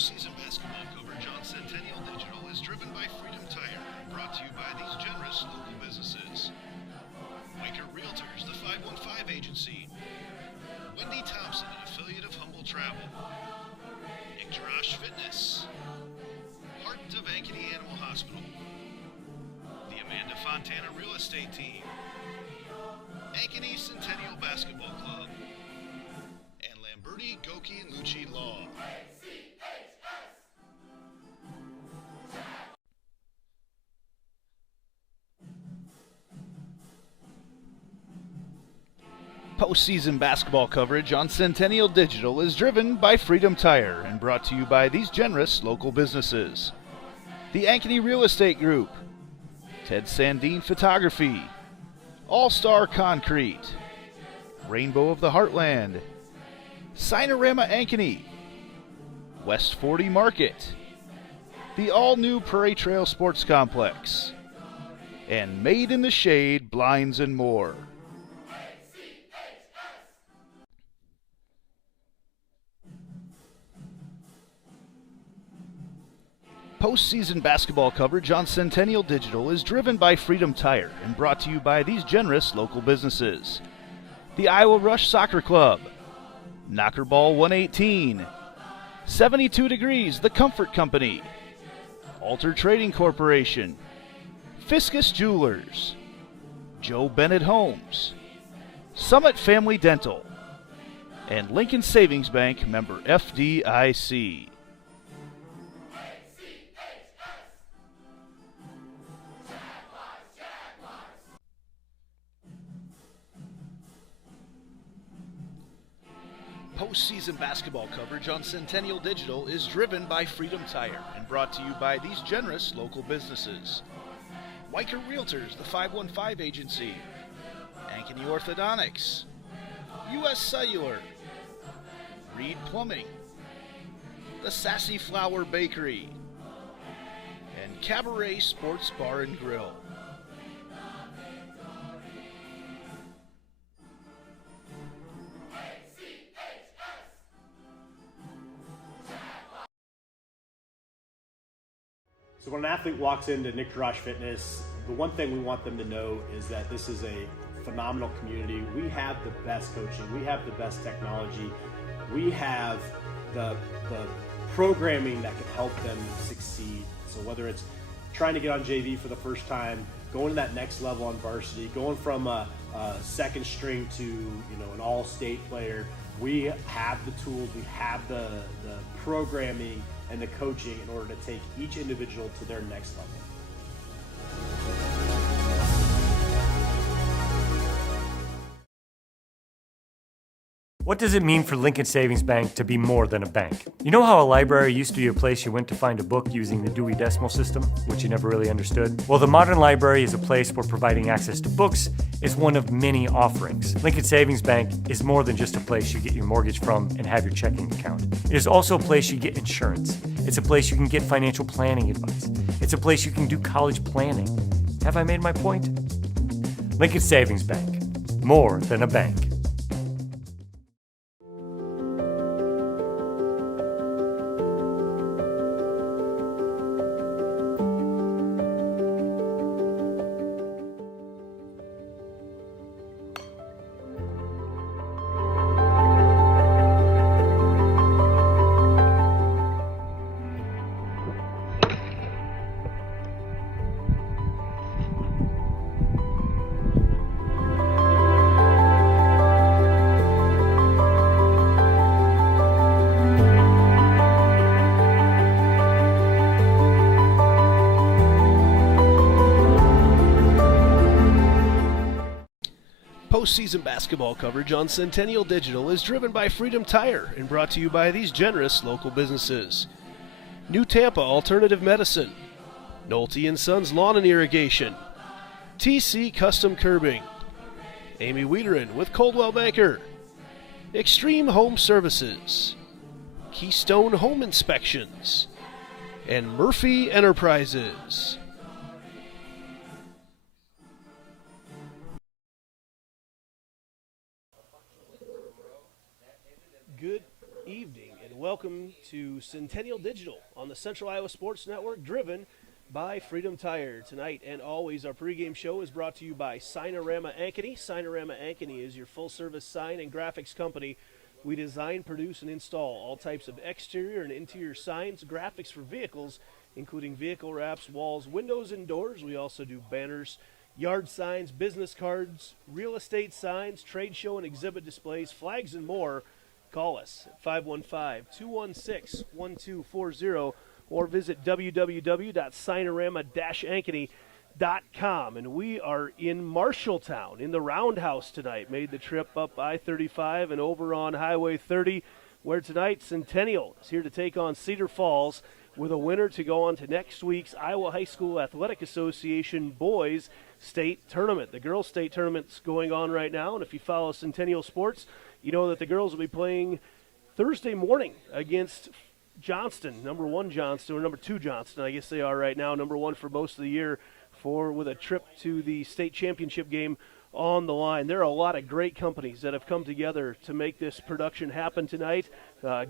Postseason basketball coverage on Centennial Digital is driven by Freedom Tire and brought to you by these generous local businesses. Wiker Realtors, the 515 Agency. Wendy Thompson, an affiliate of Humble Travel. Nick Jarash Fitness. Heart of Ankeny Animal Hospital. The Amanda Fontana Real Estate Team. Ankeny Centennial Basketball Club. And Lamberti, Goki, and Lucci Law. Postseason basketball coverage on Centennial Digital is driven by Freedom Tire and brought to you by these generous local businesses. The Ankeny Real Estate Group, Ted Sandine Photography, All-Star Concrete, Rainbow of the Heartland, Sinorama Ankeny, West 40 Market, the all-new Prairie Trail Sports Complex, and Made in the Shade Blinds and More. Postseason basketball coverage on Centennial Digital is driven by Freedom Tire and brought to you by these generous local businesses. The Iowa Rush Soccer Club, Knockerball 118, 72 Degrees, The Comfort Company, Alter Trading Corporation, Fiscus Jewelers, Joe Bennett Homes, Summit Family Dental, and Lincoln Savings Bank, member FDIC. Postseason basketball coverage on Centennial Digital is driven by Freedom Tire and brought to you by these generous local businesses. Wiker Realtors, the 515 Agency, Ankeny Orthodontics, U.S. Cellular, Reed Plumbing, the Sassy Flower Bakery, and Cabaret Sports Bar and Grill. So when an athlete walks into Nick Jarash Fitness, the one thing we want them to know is that this is a phenomenal community. We have the best coaching, we have the best technology, we have the programming that can help them succeed. So whether it's trying to get on JV for the first time, going to that next level on varsity, going from a second string to an all-state player, we have the tools, we have the programming and the coaching in order to take each individual to their next level. What does it mean for Lincoln Savings Bank to be more than a bank? You know how a library used to be a place you went to find a book using the Dewey Decimal System, which you never really understood? Well, the modern library is a place where providing access to books is one of many offerings. Lincoln Savings Bank is more than just a place you get your mortgage from and have your checking account. It is also a place you get insurance. It's a place you can get financial planning advice. It's a place you can do college planning. Have I made my point? Lincoln Savings Bank, more than a bank. Postseason basketball coverage on Centennial Digital is driven by Freedom Tire and brought to you by these generous local businesses. New Tampa Alternative Medicine, Nolte & Sons Lawn and Irrigation, TC Custom Curbing, Amy Wiederin with Coldwell Banker, Extreme Home Services, Keystone Home Inspections, and Murphy Enterprises. Good evening and welcome to Centennial Digital on the Central Iowa Sports Network, driven by Freedom Tire. Tonight and always, our pregame show is brought to you by Signorama Ankeny. Signorama Ankeny is your full-service sign and graphics company. We design, produce, and install all types of exterior and interior signs, graphics for vehicles, including vehicle wraps, walls, windows, and doors. We also do banners, yard signs, business cards, real estate signs, trade show and exhibit displays, flags, and more. Call us at 515-216-1240 or visit www.signorama-ankeny.com. And we are in Marshalltown in the Roundhouse tonight. Made the trip up I-35 and over on Highway 30, where tonight Centennial is here to take on Cedar Falls with a winner to go on to next week's Iowa High School Athletic Association Boys State Tournament. The girls' state tournament's going on right now, and if you follow Centennial sports, you know that the girls will be playing Thursday morning against Johnston, number 1 Johnston, or number 2 Johnston, I guess they are right now, number 1 for most of the year, with a trip to the state championship game on the line. There are a lot of great companies that have come together to make this production happen tonight,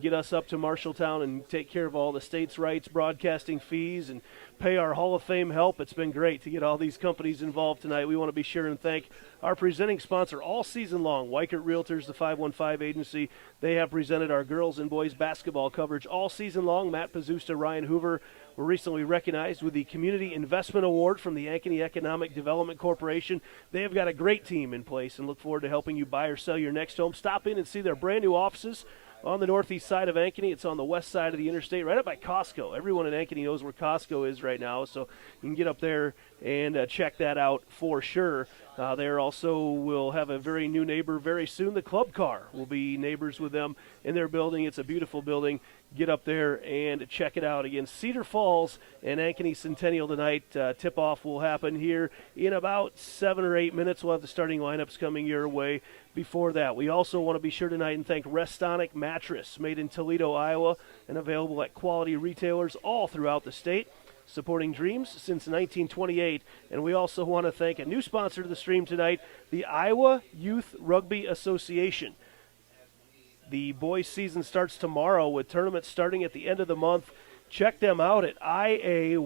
get us up to Marshalltown and take care of all the state's rights, broadcasting fees, and pay our Hall of Fame help. It's been great to get all these companies involved tonight. We want to be sure and thank our presenting sponsor all season long, Weichert Realtors, the 515 agency. They have presented our girls and boys basketball coverage all season long. Matt Pazusta, Ryan Hoover were recently recognized with the Community Investment Award from the Ankeny Economic Development Corporation. They have got a great team in place and look forward to helping you buy or sell your next home. Stop in and see their brand new offices on the northeast side of Ankeny. It's on the west side of the interstate, right up by Costco. Everyone in Ankeny knows where Costco is right now, so you can get up there and check that out for sure. They also will have a very new neighbor very soon. The Club Car will be neighbors with them in their building. It's a beautiful building. Get up there and check it out. Again, Cedar Falls and Ankeny Centennial tonight. Tip-off will happen here in about 7 or 8 minutes. We'll have the starting lineups coming your way before that. We also want to be sure tonight and thank Restonic Mattress, made in Toledo, Iowa, and available at quality retailers all throughout the state, supporting dreams since 1928. And we also want to thank a new sponsor to the stream tonight, the Iowa Youth Rugby Association. The boys' season starts tomorrow with tournaments starting at the end of the month. Check them out at iayra.org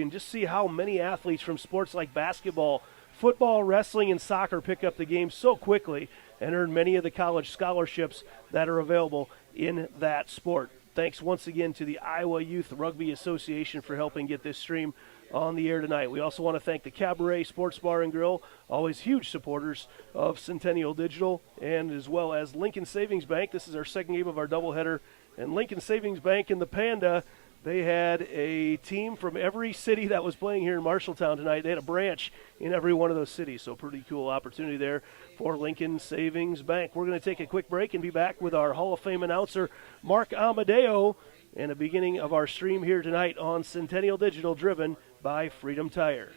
and just see how many athletes from sports like basketball, football, wrestling, and soccer pick up the game so quickly and earn many of the college scholarships that are available in that sport. Thanks once again to the Iowa Youth Rugby Association for helping get this stream on the air tonight. We also want to thank the Cabaret Sports Bar and Grill, always huge supporters of Centennial Digital, and as well as Lincoln Savings Bank. This is our second game of our doubleheader, and Lincoln Savings Bank and the Panda, they had a team from every city that was playing here in Marshalltown tonight. They had a branch in every one of those cities, so pretty cool opportunity there for Lincoln Savings Bank. We're going to take a quick break and be back with our Hall of Fame announcer, Mark Amadeo, and a beginning of our stream here tonight on Centennial Digital, driven by Freedom Tire.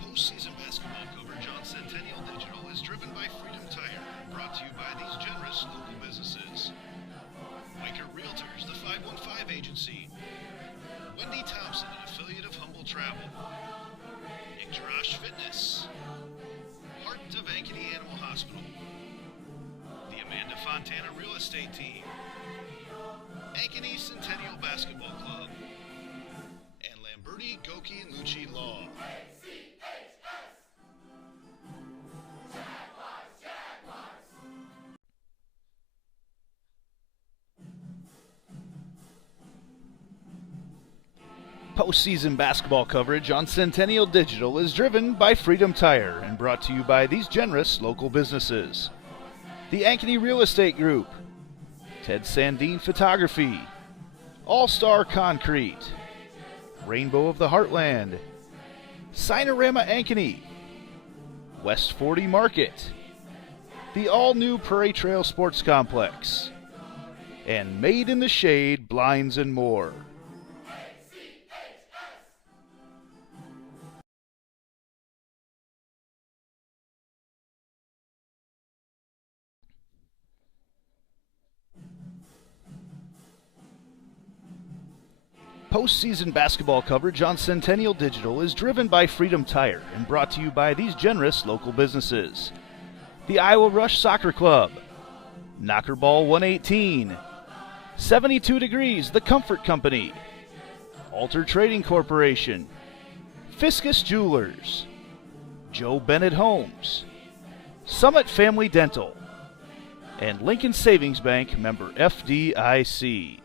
Postseason basketball coverage on Centennial Digital is driven by Freedom Tire, brought to you by these generous local businesses. Weichert Realtors, the 515 agency. Wendy Thompson, an affiliate of Humble Travel. Nick Fitness. Heart of Ankeny Animal Hospital. The Amanda Fontana Real Estate Team. Ankeny Centennial Basketball Club. And Lamberti, Goki, and Lucci Law. Postseason basketball coverage on Centennial Digital is driven by Freedom Tire and brought to you by these generous local businesses. The Ankeny Real Estate Group, Ted Sandine Photography, All-Star Concrete, Rainbow of the Heartland, Signorama Ankeny, West 40 Market, the all-new Prairie Trail Sports Complex, and Made in the Shade Blinds and More. Postseason basketball coverage on Centennial Digital is driven by Freedom Tire and brought to you by these generous local businesses. The Iowa Rush Soccer Club, Knockerball 118, 72 Degrees, The Comfort Company, Alter Trading Corporation, Fiscus Jewelers, Joe Bennett Homes, Summit Family Dental, and Lincoln Savings Bank, member FDIC.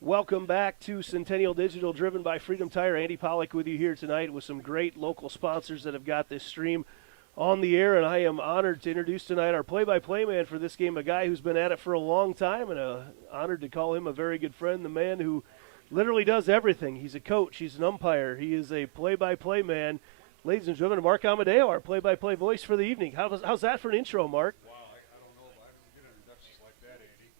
Welcome back to Centennial Digital, driven by Freedom Tire. Andy Pollack with you here tonight with some great local sponsors that have got this stream on the air, and I am honored to introduce tonight our play-by-play man for this game, a guy who's been at it for a long time, and honored to call him a very good friend, the man who literally does everything. He's a coach, he's an umpire, he is a play-by-play man. Ladies and gentlemen, Mark Amadeo, our play-by-play voice for the evening. How's that for an intro, Mark? Wow, I don't know if I ever get introductions like that, Andy.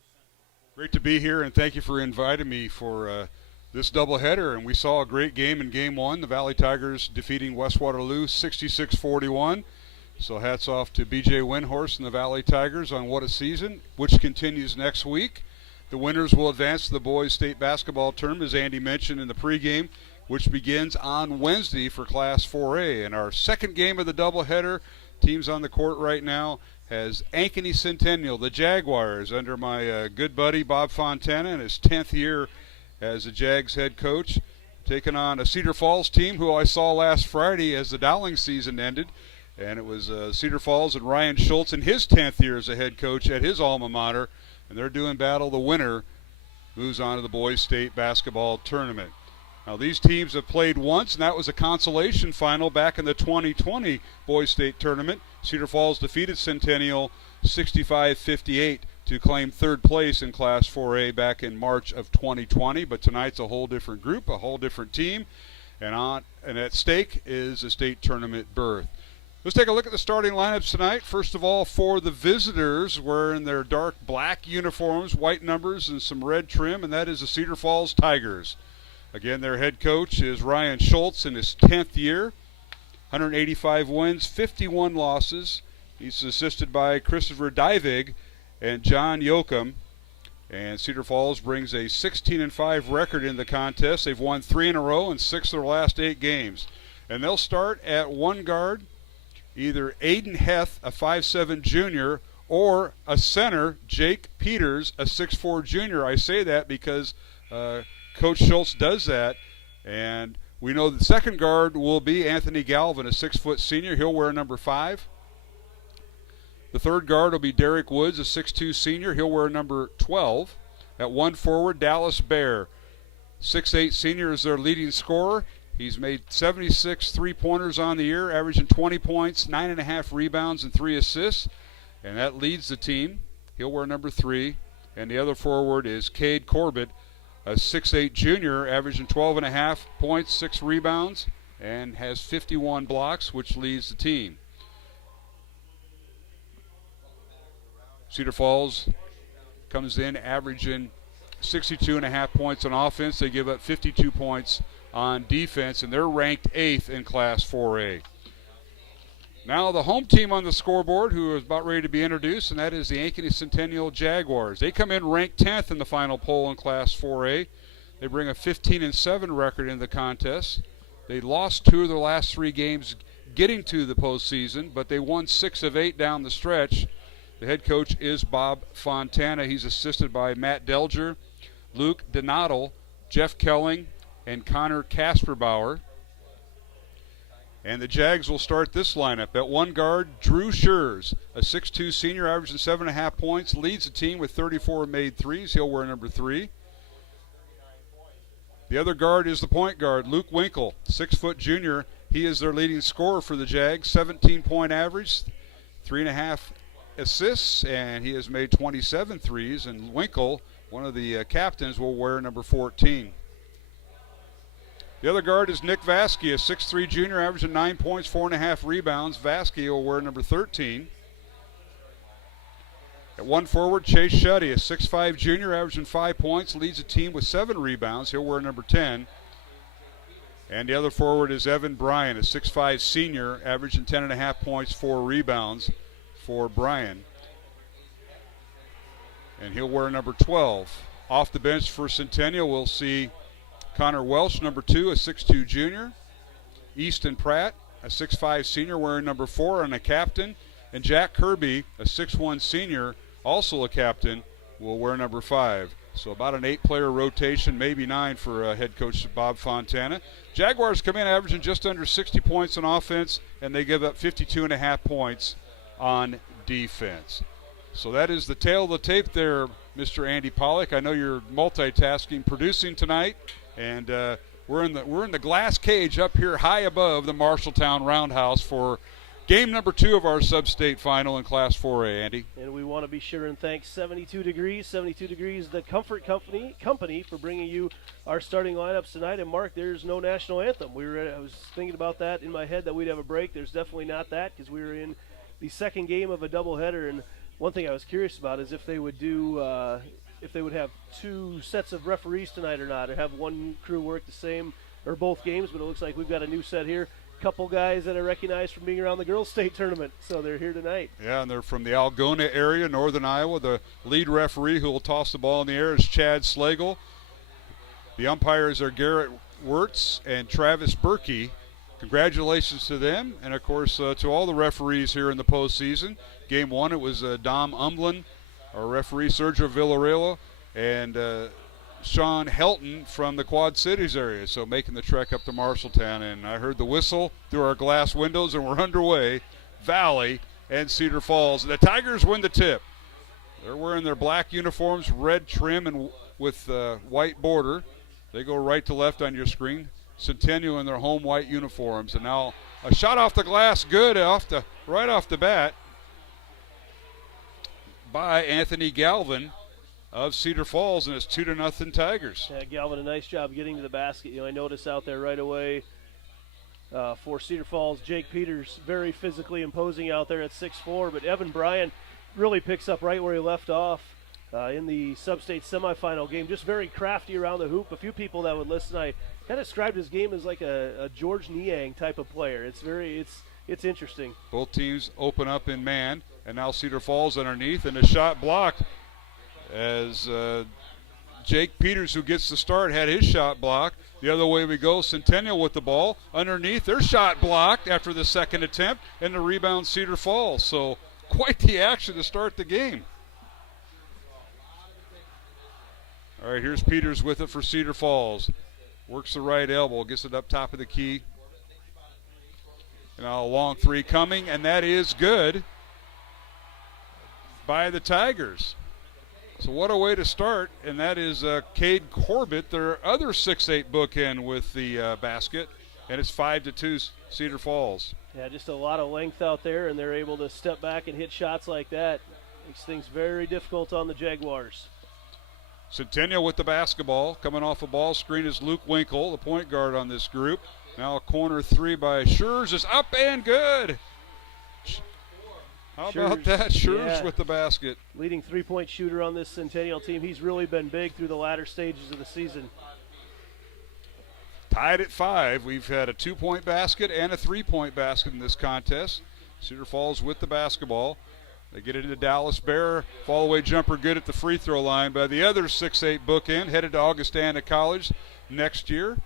Great to be here, and thank you for inviting me for this doubleheader. And we saw a great game in Game 1, the Valley Tigers defeating West Waterloo 66-41. So hats off to B.J. Windhorse and the Valley Tigers on what a season, which continues next week. The winners will advance to the boys' state basketball tournament, as Andy mentioned in the pregame, which begins on Wednesday for Class 4A. And our second game of the doubleheader, teams on the court right now, has Ankeny Centennial, the Jaguars, under my good buddy Bob Fontana in his 10th year as the Jags head coach, taking on a Cedar Falls team who I saw last Friday as the Dowling season ended. And it was Cedar Falls and Ryan Schultz in his 10th year as a head coach at his alma mater. And they're doing battle. The winner moves on to the boys' state basketball tournament. Now, these teams have played once, and that was a consolation final back in the 2020 boys' state tournament. Cedar Falls defeated Centennial 65-58 to claim third place in Class 4A back in March of 2020. But tonight's a whole different group, a whole different team. And at stake is a state tournament berth. Let's take a look at the starting lineups tonight. First of all, for the visitors, wearing their dark black uniforms, white numbers, and some red trim, and that is the Cedar Falls Tigers. Again, their head coach is Ryan Schultz in his 10th year, 185 wins, 51 losses. He's assisted by Christopher Divig and John Yoakum. And Cedar Falls brings a 16-5 record in the contest. They've won 3 in a row in 6 of their last 8 games. And they'll start at one guard, either Aiden Heth, a 5'7 junior, or a center, Jake Peters, a 6'4 junior. I say that because Coach Schultz does that. And we know the second guard will be Anthony Galvin, a 6 senior. He'll wear number 5. The third guard will be Derek Woods, a 6'2 senior. He'll wear number 12. At one forward, Dallas Bear, 6'8 senior, is their leading scorer. He's made 76 three-pointers on the year, averaging 20 points, 9.5 rebounds, and 3 assists. And that leads the team. He'll wear number 3. And the other forward is Cade Corbett, a 6'8 junior, averaging 12.5 points, 6 rebounds, and has 51 blocks, which leads the team. Cedar Falls comes in averaging 62.5 points on offense. They give up 52 points on defense, and they're ranked 8th in Class 4A. Now the home team on the scoreboard, who is about ready to be introduced, and that is the Ankeny Centennial Jaguars. They come in ranked 10th in the final poll in Class 4A. They bring a 15-7 record in the contest. They lost 2 of their last 3 games getting to the postseason, but they won 6 of 8 down the stretch. The head coach is Bob Fontana. He's assisted by Matt Delger, Luke Donatel, Jeff Kelling, and Connor Kasperbauer. And the Jags will start this lineup. At one guard, Drew Schurz, a 6'2 senior, averaging 7.5 points, leads the team with 34 made threes. He'll wear number 3. The other guard is the point guard, Luke Winkle, 6 junior. He is their leading scorer for the Jags, 17-point average, 3.5 assists, and he has made 27 threes. And Winkle, one of the captains, will wear number 14. The other guard is Nick Vasky, a 6'3 junior, averaging 9 points, 4.5 rebounds. Vasky will wear number 13. At one forward, Chase Shuddy, a 6'5 junior, averaging 5 points, leads the team with 7 rebounds. He'll wear number 10. And the other forward is Evan Bryan, a 6'5 senior, averaging 10.5 points, 4 rebounds for Bryan. And he'll wear number 12. Off the bench for Centennial, we'll see Connor Welsh, number 2, a 6'2 junior. Easton Pratt, a 6'5 senior, wearing number 4 and a captain. And Jack Kirby, a 6'1 senior, also a captain, will wear number 5. So about an 8-player rotation, maybe 9 for head coach Bob Fontana. Jaguars come in averaging just under 60 points on offense, and they give up 52.5 points on defense. So that is the tail of the tape there, Mr. Andy Pollock. I know you're multitasking, producing tonight, and we're in the glass cage up here high above the Marshalltown Roundhouse for game number 2 of our sub-state final in Class 4A, Andy. And we want to be sure and thank 72 Degrees, the Comfort Company for bringing you our starting lineups tonight. And Mark, there's no national anthem. I was thinking about that in my head that we'd have a break. There's definitely not that because we were in the second game of a doubleheader. And one thing I was curious about is if they would have 2 sets of referees tonight or not, or have one crew work the same or both games. But it looks like we've got a new set here. Couple guys that I recognize from being around the girls' state tournament, so they're here tonight. Yeah, and they're from the Algona area, northern Iowa. The lead referee who will toss the ball in the air is Chad Slagle. The umpires are Garrett Wirtz and Travis Berkey. Congratulations to them, and of course to all the referees here in the postseason. Game 1, it was Dom Umblin, our referee Sergio Villarreal, and Sean Helton from the Quad Cities area, so making the trek up to Marshalltown. And I heard the whistle through our glass windows, and we're underway. Valley and Cedar Falls. The Tigers win the tip. They're wearing their black uniforms, red trim and with white border. They go right to left on your screen. Centennial in their home white uniforms. And now a shot off the glass, good right off the bat by Anthony Galvin of Cedar Falls, and it's 2-0 Tigers. Yeah, Galvin, a nice job getting to the basket. I noticed out there right away for Cedar Falls, Jake Peters very physically imposing out there at 6'4", but Evan Bryan really picks up right where he left off in the sub-state semifinal game. Just very crafty around the hoop. A few people that would listen, I kind of described his game as like a George Niang type of player. It's interesting. Both teams open up in man, and now Cedar Falls underneath, and a shot blocked as Jake Peters, who gets the start, had his shot blocked. The other way we go, Centennial with the ball underneath. Their shot blocked after the second attempt, and the rebound Cedar Falls. So quite the action to start the game. All right, here's Peters with it for Cedar Falls. Works the right elbow, gets it up top of the key. And now a long 3 coming, and that is good by the Tigers. So what a way to start, and that is Cade Corbett, their other 6'8 bookend with the basket, and it's 5-2 Cedar Falls. Yeah, just a lot of length out there, and they're able to step back and hit shots like that. Makes things very difficult on the Jaguars. Centennial with the basketball. Coming off a ball screen is Luke Winkle, the point guard on this group. Now a corner 3 by Schurz is up and good. How about that? Schurz with the basket. Leading three-point shooter on this Centennial team. He's really been big through the latter stages of the season. Tied at 5. We've had a 2-point basket and a 3-point basket in this contest. Cedar Falls with the basketball. They get it into Dallas Bear. Fall-away jumper good at the free throw line by the other 6'8 bookend, headed to Augustana College next year.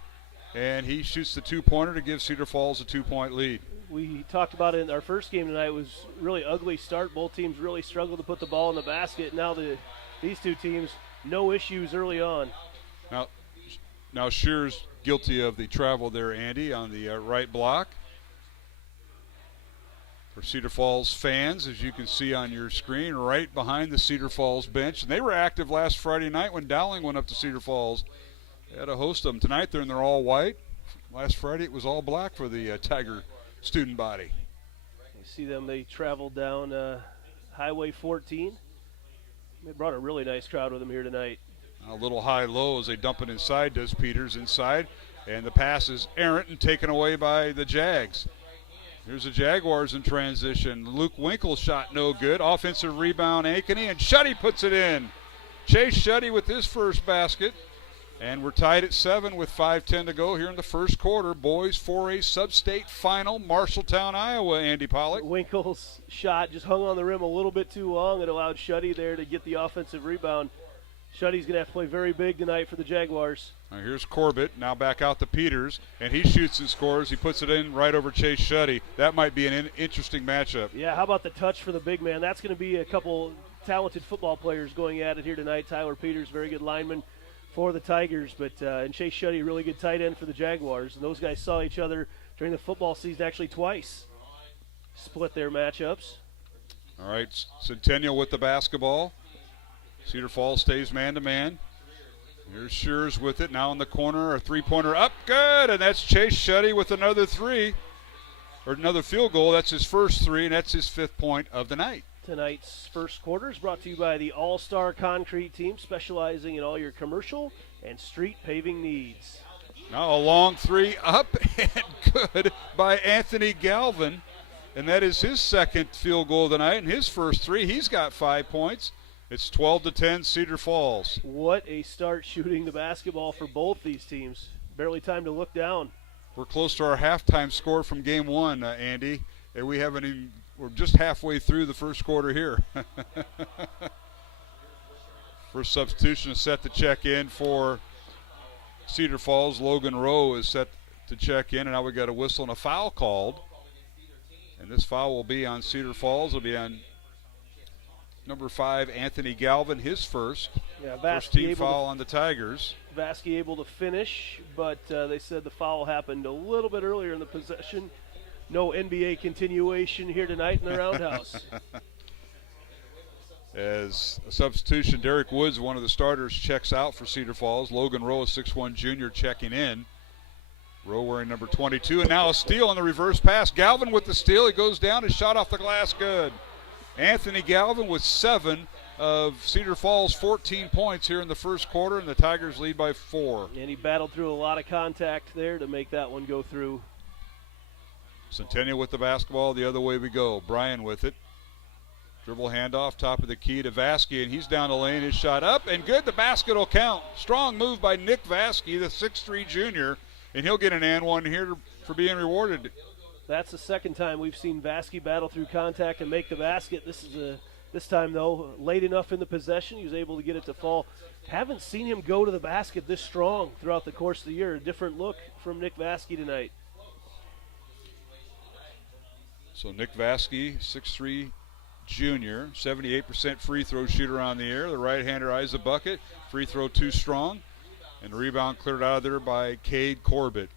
And he shoots the 2-pointer to give Cedar Falls a 2-point lead. We talked about it in our first game tonight. It was really ugly start. Both teams really struggled to put the ball in the basket. Now these two teams, no issues early on. Now Shear's guilty of the travel there, Andy, on the right block. For Cedar Falls fans, as you can see on your screen, right behind the Cedar Falls bench. And they were active last Friday night when Dowling went up to Cedar Falls. They had to host them. Tonight they're in their all white. Last Friday it was all black for the Tiger student body. You see them, they traveled down Highway 14. They brought a really nice crowd with them here tonight. A little high-low as they dump it inside, does Peters inside. And the pass is errant and taken away by the Jags. Here's the Jaguars in transition. Luke Winkle's shot no good. Offensive rebound, Ankeny, and Shuddy puts it in. Chase Shuddy with his first basket. And we're tied at 7 with 5:10 to go here in the first quarter. Boys 4A Sub-State Final, Marshalltown, Iowa, Andy Pollock. Winkle's shot just hung on the rim a little bit too long. It allowed Shuddy there to get the offensive rebound. Shuddy's going to have to play very big tonight for the Jaguars. Now here's Corbett, now back out to Peters, and he shoots and scores. He puts it in right over Chase Shuddy. That might be an interesting matchup. Yeah, how about the touch for the big man? That's going to be a couple talented football players going at it here tonight. Tyler Peters, very good lineman for the Tigers, but and Chase Shuddy, really good tight end for the Jaguars. And those guys saw each other during the football season actually twice. Split their matchups. All right, Centennial with the basketball. Cedar Falls stays man-to-man. Here's Shears with it. Now in the corner, a three-pointer up. Good, and that's Chase Shuddy with another three. Or another field goal. That's his first three, and that's his 5th point of the night. Tonight's first quarter is brought to you by the All-Star Concrete Team, specializing in all your commercial and street paving needs. Now a long three up and good by Anthony Galvin. And that is his 2nd field goal of the night, and his first three. He's got 5 points. It's 12-10 Cedar Falls. What a start shooting the basketball for both these teams. Barely time to look down. We're close to our halftime score from game 1, Andy. And we're just halfway through the first quarter here. First substitution is set to check in for Cedar Falls. Logan Rowe is set to check in, and now we got a whistle and a foul called. And this foul will be on Cedar Falls. It'll be on number 5, Anthony Galvin, his first. Yeah, first team foul on the Tigers. Vasky able to finish, but they said the foul happened a little bit earlier in the possession. No NBA continuation here tonight in the Roundhouse. As a substitution, Derek Woods, one of the starters, checks out for Cedar Falls. Logan Rowe, a 6'1 junior, checking in. Rowe wearing number 22, and now a steal on the reverse pass. Galvin with the steal. He goes down and shot off the glass. Good. Anthony Galvin with 7 of Cedar Falls' 14 points here in the first quarter, and the Tigers lead by 4. And he battled through a lot of contact there to make that one go through. Centennial with the basketball. The other way we go. Bryan with it. Dribble handoff, top of the key to Vasky, and he's down the lane. His shot up and good. The basket will count. Strong move by Nick Vasky, the 6'3 junior, and he'll get an and one here for being rewarded. That's the second time we've seen Vasky battle through contact and make the basket. This time, though, late enough in the possession, he was able to get it to fall. Haven't seen him go to the basket this strong throughout the course of the year. A different look from Nick Vasky tonight. So Nick Vasky, 6'3 junior, 78% free throw shooter on the air. The right-hander eyes the bucket. Free throw too strong. And the rebound cleared out of there by Cade Corbett.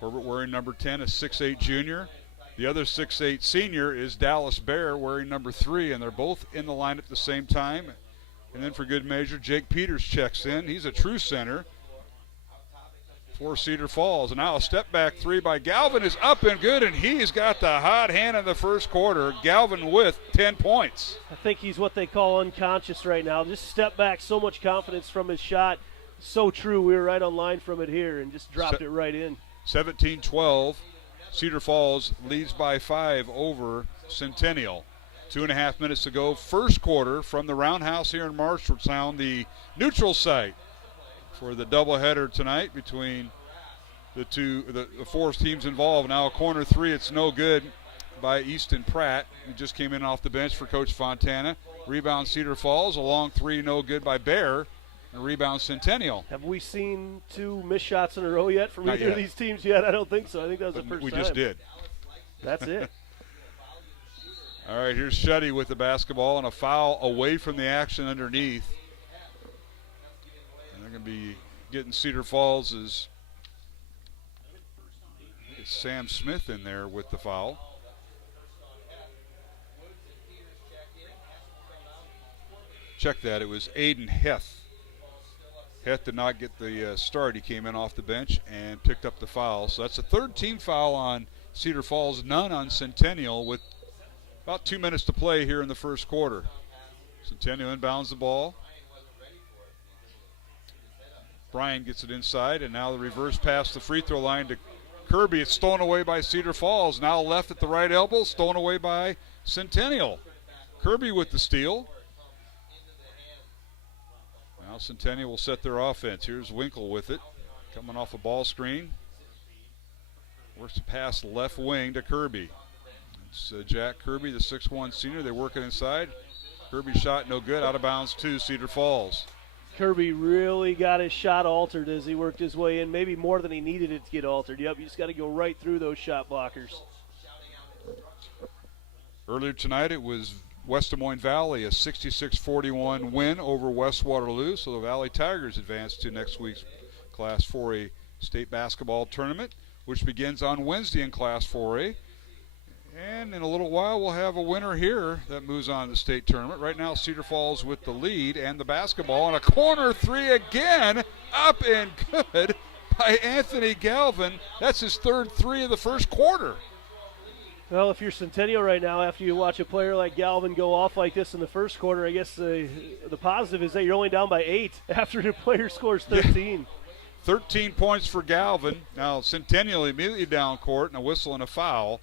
Corbett wearing number 10, a 6'8 junior. The other 6'8 senior is Dallas Bear wearing number 3, and they're both in the line at the same time. And then for good measure, Jake Peters checks in. He's a true center for Cedar Falls. And now a step back three by Galvin is up and good, and he's got the hot hand in the first quarter. Galvin with 10 points. I think he's what they call unconscious right now. Just step back, so much confidence from his shot. So true. We were right on line from it here and just dropped it right in. 17-12. Cedar Falls leads by 5 over Centennial. 2.5 minutes to go. First quarter from the Roundhouse here in Marshalltown, the neutral site for the doubleheader tonight between the four teams involved. Now a corner three, it's no good by Easton Pratt, who just came in off the bench for Coach Fontana. Rebound Cedar Falls. A long three, no good by Bear. And rebound Centennial. Have we seen 2 missed shots in a row yet from either of these teams yet? I don't think so. I think that was the first time. We just did. That's it. All right, here's Shuddy with the basketball and a foul away from the action underneath. And they're going to be getting Cedar Falls' it's Sam Smith in there with the foul. Check that. It was Aiden Heth. Heth did not get the start. He came in off the bench and picked up the foul. So that's a third team foul on Cedar Falls, none on Centennial with about 2 minutes to play here in the first quarter. Centennial inbounds the ball. Bryan gets it inside, and now the reverse pass the free throw line to Kirby. It's stolen away by Cedar Falls. Now left at the right elbow, stolen away by Centennial. Kirby with the steal. Now Centennial will set their offense. Here's Winkle with it, coming off a ball screen. Works the pass left wing to Kirby. It's Jack Kirby, the 6'1 senior. They're working inside. Kirby's shot no good, out of bounds to Cedar Falls. Kirby really got his shot altered as he worked his way in, maybe more than he needed it to get altered. Yep, you just got to go right through those shot blockers. Earlier tonight it was West Des Moines Valley, a 66-41 win over West Waterloo. So the Valley Tigers advance to next week's Class 4A state basketball tournament, which begins on Wednesday in Class 4A. And in a little while, we'll have a winner here that moves on to the state tournament. Right now, Cedar Falls with the lead and the basketball. And a corner three again, up and good by Anthony Galvin. That's his third three of the first quarter. Well, if you're Centennial right now, after you watch a player like Galvin go off like this in the first quarter, I guess the positive is that you're only down by 8 after the player scores 13. Yeah. 13 points for Galvin. Now, Centennial immediately down court, and a whistle and a foul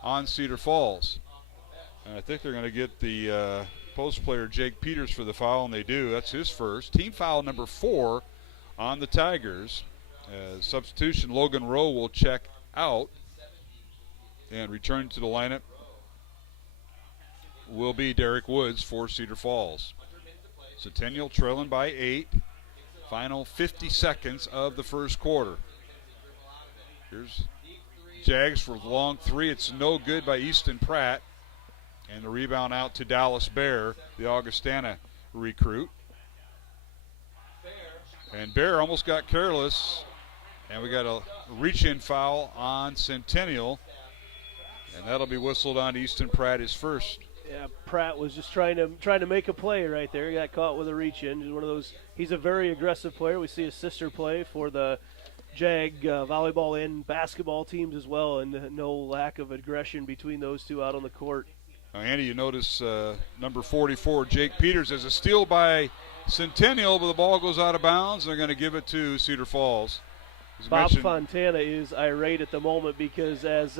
on Cedar Falls. And I think they're going to get the post player Jake Peters for the foul, and they do. That's his first. Team foul number 4 on the Tigers. Substitution, Logan Rowe will check out, and return to the lineup will be Derek Woods for Cedar Falls. Centennial trailing by 8. Final 50 seconds of the first quarter. Here's Jags for the long three. It's no good by Easton Pratt. And the rebound out to Dallas Bear, the Augustana recruit. And Bear almost got careless. And we got a reach-in foul on Centennial. And that'll be whistled on Easton Pratt, his first. Yeah, Pratt was just trying to make a play right there. He got caught with a reach-in. He's one of those. He's a very aggressive player. We see his sister play for the JAG volleyball and basketball teams as well, and no lack of aggression between those two out on the court. Now, Andy, you notice number 44, Jake Peters, as a steal by Centennial, but the ball goes out of bounds. They're going to give it to Cedar Falls. Bob Fontana is irate at the moment because as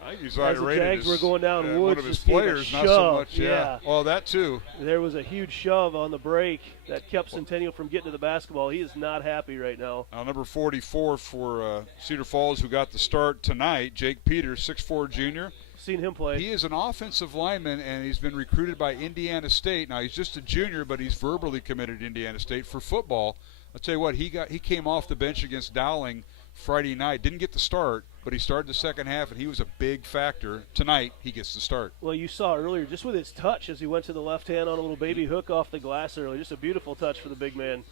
I think he's as the Jags were going down, Woods one of his just gave players, a not shove. so much. Yeah. Oh, that too. There was a huge shove on the break that kept Centennial from getting to the basketball. He is not happy right now. Now, number 44 for Cedar Falls, who got the start tonight, Jake Peters, 6'4 junior. Seen him play. He is an offensive lineman, and he's been recruited by Indiana State. Now, he's just a junior, but he's verbally committed to Indiana State for football. I'll tell you what, he came off the bench against Dowling Friday night. Didn't get the start, but he started the second half, and he was a big factor. Tonight, he gets the start. Well, you saw earlier, just with his touch as he went to the left hand on a little baby hook off the glass earlier. Just a beautiful touch for the big man.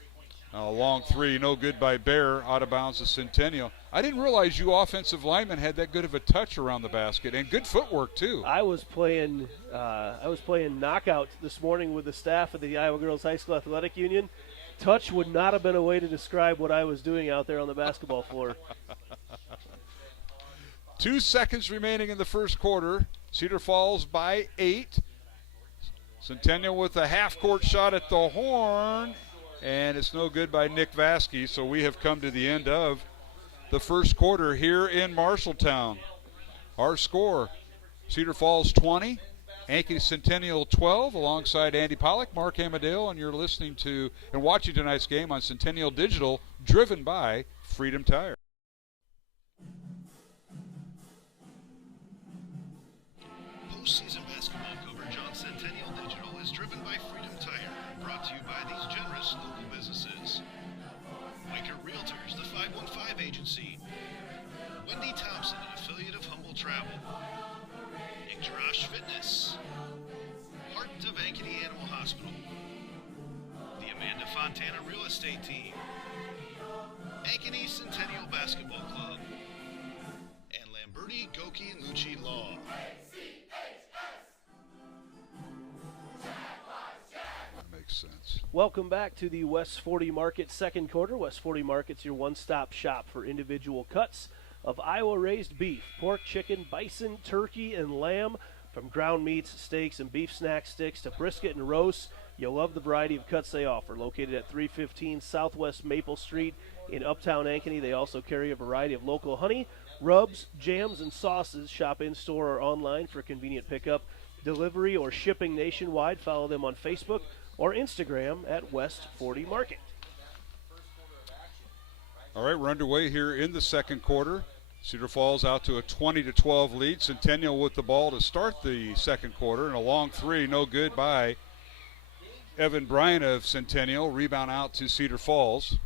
A long three, no good by Bear, out of bounds to Centennial. I didn't realize you offensive linemen had that good of a touch around the basket, and good footwork, too. I was playing knockout this morning with the staff of the Iowa Girls High School Athletic Union. Touch would not have been a way to describe what I was doing out there on the basketball floor. 2 seconds remaining in the first quarter. Cedar Falls by 8. Centennial with a half-court shot at the horn, and it's no good by Nick Vasky. So we have come to the end of the first quarter here in Marshalltown. Our score, Cedar Falls 20, Ankeny Centennial 12, alongside Andy Pollack, Mark Amadale, and you're listening to and watching tonight's game on Centennial Digital, driven by Freedom Tire. Postseason basketball coverage on Centennial Digital is driven by Freedom Tire, brought to you by these generous local businesses. Wiker Realtors, the 515 Agency. Wendy Thompson, an affiliate of Humble Travel. Nick Fitness. Heart of Ankeny Animal Hospital. The Amanda Fontana Real Estate Team. Ankeny Centennial Basketball Club. And Lamberti, Goki, and Lucci Law. That makes sense. Welcome back to the West 40 Market second quarter. West 40 Market's your one-stop shop for individual cuts of Iowa-raised beef, pork, chicken, bison, turkey, and lamb From ground meats, steaks, and beef snack sticks to brisket and roasts, you'll love the variety of cuts they offer. Located at 315 Southwest Maple Street in Uptown Ankeny, they also carry a variety of local honey, rubs, jams, and sauces. Shop in-store or online for convenient pickup, delivery, or shipping nationwide. Follow them on Facebook or Instagram at West 40 Market. All right, we're underway here in the second quarter. Cedar Falls out to a 20-12 lead. Centennial with the ball to start the second quarter, and a long three, no good by Evan Bryan of Centennial. Rebound out to Cedar Falls.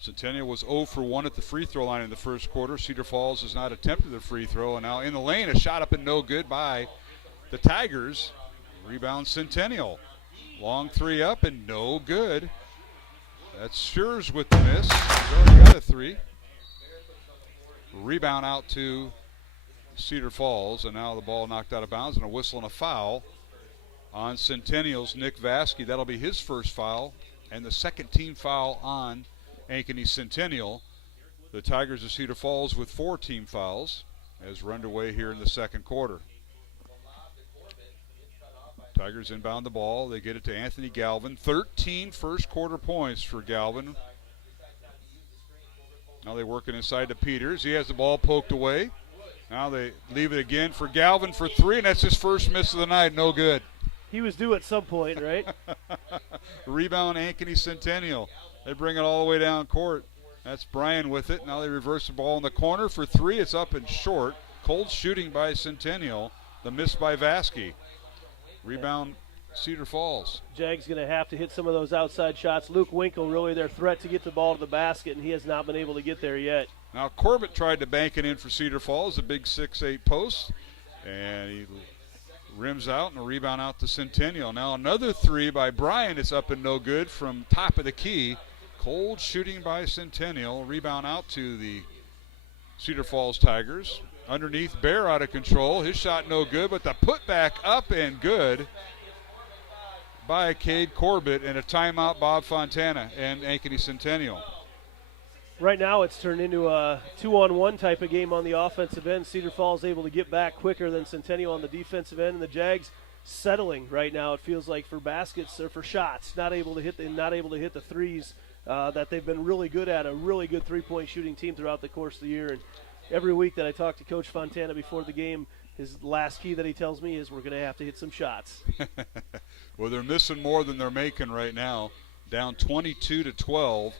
Centennial was 0 for 1 at the free throw line in the first quarter. Cedar Falls has not attempted the free throw, and now in the lane, a shot up and no good by the Tigers. Rebound Centennial. Long three up and no good. That's Schurz with the miss. He's already got a three. Rebound out to Cedar Falls, and now the ball knocked out of bounds, and a whistle and a foul on Centennial's Nick Vasky. That'll be his first foul, and the second team foul on Ankeny Centennial. The Tigers of Cedar Falls with 4 team fouls as we're underway here in the second quarter. Tigers inbound the ball. They get it to Anthony Galvin. 13 first quarter points for Galvin. Now they work it inside to Peters. He has the ball poked away. Now they leave it again for Galvin for 3, and that's his first miss of the night. No good. He was due at some point, right? Rebound Ankeny Centennial. They bring it all the way down court. That's Bryan with it. Now they reverse the ball in the corner for 3. It's up and short. Cold shooting by Centennial. The miss by Vasky. Rebound Cedar Falls. Jag's going to have to hit some of those outside shots. Luke Winkle really their threat to get the ball to the basket, and he has not been able to get there yet. Now Corbett tried to bank it in for Cedar Falls, a big 6'8" post, and he rims out, and a rebound out to Centennial. Now another 3 by Bryan. It's up and no good from top of the key. Cold shooting by Centennial. Rebound out to the Cedar Falls Tigers. Underneath, Bear out of control. His shot no good, but the putback up and good by Cade Corbett, and a timeout Bob Fontana and Ankeny Centennial. Right now it's turned into a 2-on-1 type of game on the offensive end. Cedar Falls able to get back quicker than Centennial on the defensive end, and the Jags settling right now, it feels like, for baskets or for shots, not able to hit the threes that they've been really good at. A really good three-point shooting team throughout the course of the year, and every week that I talk to Coach Fontana before the game, his last key that he tells me is we're going to have to hit some shots. Well, they're missing more than they're making right now. Down 22-12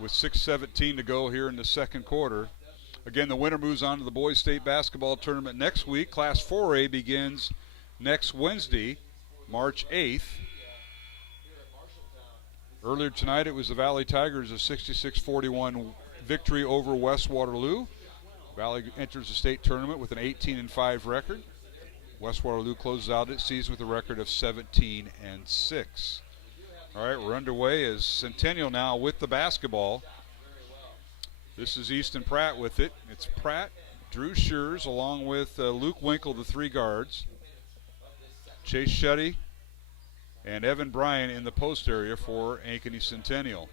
with 6:17 to go here in the second quarter. Again, the winner moves on to the Boys State Basketball Tournament next week. Class 4A begins next Wednesday, March 8th. Earlier tonight, it was the Valley Tigers' 66-41 victory over West Waterloo. Valley enters the state tournament with an 18-5 record. West Waterloo closes out its season with a record of 17-6. All right, we're underway as Centennial now with the basketball. This is Easton Pratt with it. It's Pratt, Drew Schurz, along with Luke Winkle, the 3 guards. Chase Shuddy and Evan Bryan in the post area for Ankeny Centennial.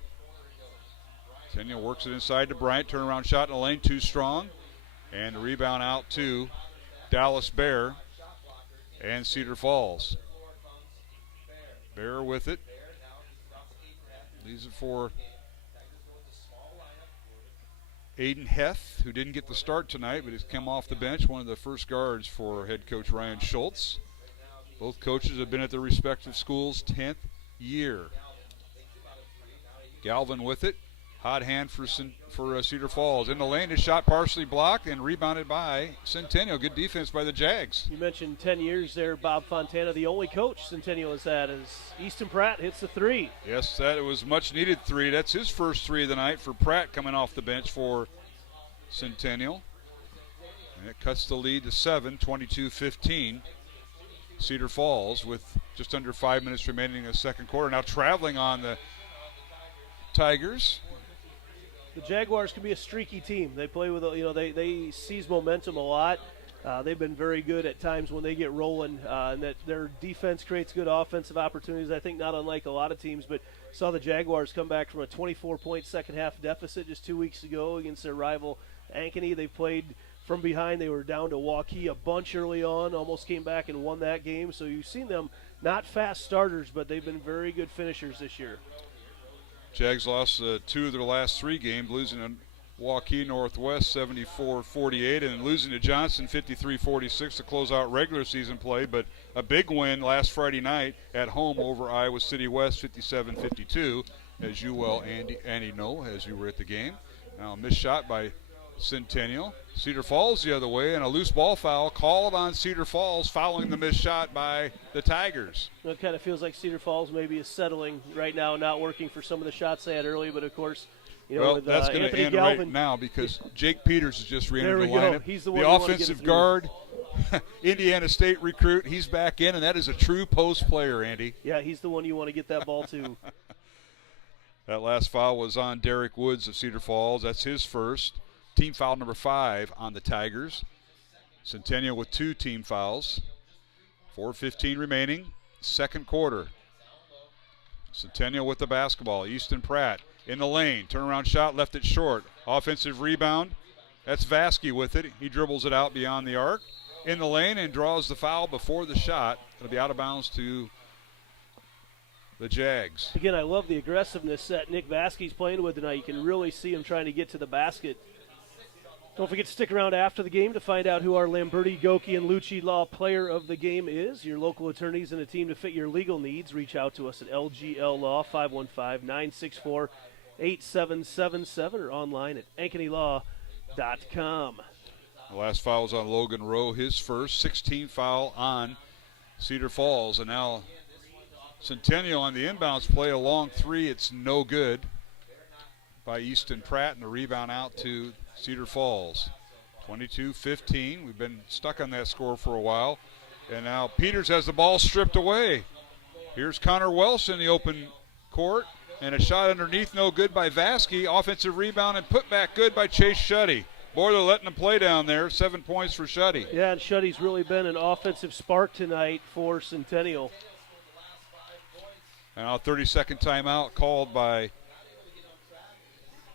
Centennial works it inside to Bryant. Turnaround shot in the lane, too strong. And the rebound out to Dallas Bear and Cedar Falls. Bear with it. Leaves it for Aiden Heth, who didn't get the start tonight, but has come off the bench, one of the first guards for head coach Ryan Schultz. Both coaches have been at their respective schools' 10th year. Galvin with it. Hot hand for Cedar Falls. In the lane, his shot partially blocked and rebounded by Centennial. Good defense by the Jags. You mentioned 10 years there, Bob Fontana. The only coach Centennial has had is Easton Pratt hits the 3. Yes, that was much needed 3. That's his first 3 of the night for Pratt coming off the bench for Centennial. And it cuts the lead to 7, 22-15. Cedar Falls with just under 5 minutes remaining in the second quarter. Now traveling on the Tigers. The Jaguars can be a streaky team. They play with, they seize momentum a lot. They've been very good at times when they get rolling, and that their defense creates good offensive opportunities. I think not unlike a lot of teams, but saw the Jaguars come back from a 24-point second half deficit just 2 weeks ago against their rival Ankeny. They played from behind. They were down to Waukee a bunch early on, almost came back and won that game. So you've seen them not fast starters, but they've been very good finishers this year. Jags lost 2 of their last 3 games, losing to Waukee Northwest 74-48 and losing to Johnson 53-46 to close out regular season play. But a big win last Friday night at home over Iowa City West 57-52, as you well, Andy, know, as you were at the game. Now a missed shot by Centennial. Cedar Falls the other way, and a loose ball foul called on Cedar Falls, fouling the missed shot by the Tigers. It kind of feels like Cedar Falls maybe is settling right now, not working for some of the shots they had early, but of course, with, that's going to end Galvin, right now because Jake Peters has just re-entered the lineup. He's the offensive guard, Indiana State recruit. He's back in, and that is a true post player, Andy. Yeah, he's the one you want to get that ball to. That last foul was on Derek Woods of Cedar Falls. That's his first. Team foul number 5 on the Tigers. Centennial with 2 team fouls. 4:15 remaining, second quarter. Centennial with the basketball. Easton Pratt in the lane. Turnaround shot, left it short. Offensive rebound. That's Vasky with it. He dribbles it out beyond the arc. In the lane and draws the foul before the shot. It'll be out of bounds to the Jags. Again, I love the aggressiveness that Nick Vasky's playing with tonight. You can really see him trying to get to the basket. Don't forget to stick around after the game to find out who our Lamberti, Goki, and Lucci Law Player of the Game is. Your local attorneys and a team to fit your legal needs. Reach out to us at LGL Law, 515-964-8777, or online at AnkenyLaw.com. The last foul was on Logan Rowe, his first. 16 foul on Cedar Falls. And now Centennial on the inbounds play, a long 3. It's no good by Easton Pratt, and the rebound out to Cedar Falls. 22-15. We've been stuck on that score for a while. And now Peters has the ball stripped away. Here's Connor Welsh in the open court. And a shot underneath, no good by Vasky. Offensive rebound and put back good by Chase Shuddy. Boy, they're letting him play down there. 7 points for Shuddy. Yeah, and Shuddy's really been an offensive spark tonight for Centennial. And now 30-second timeout called by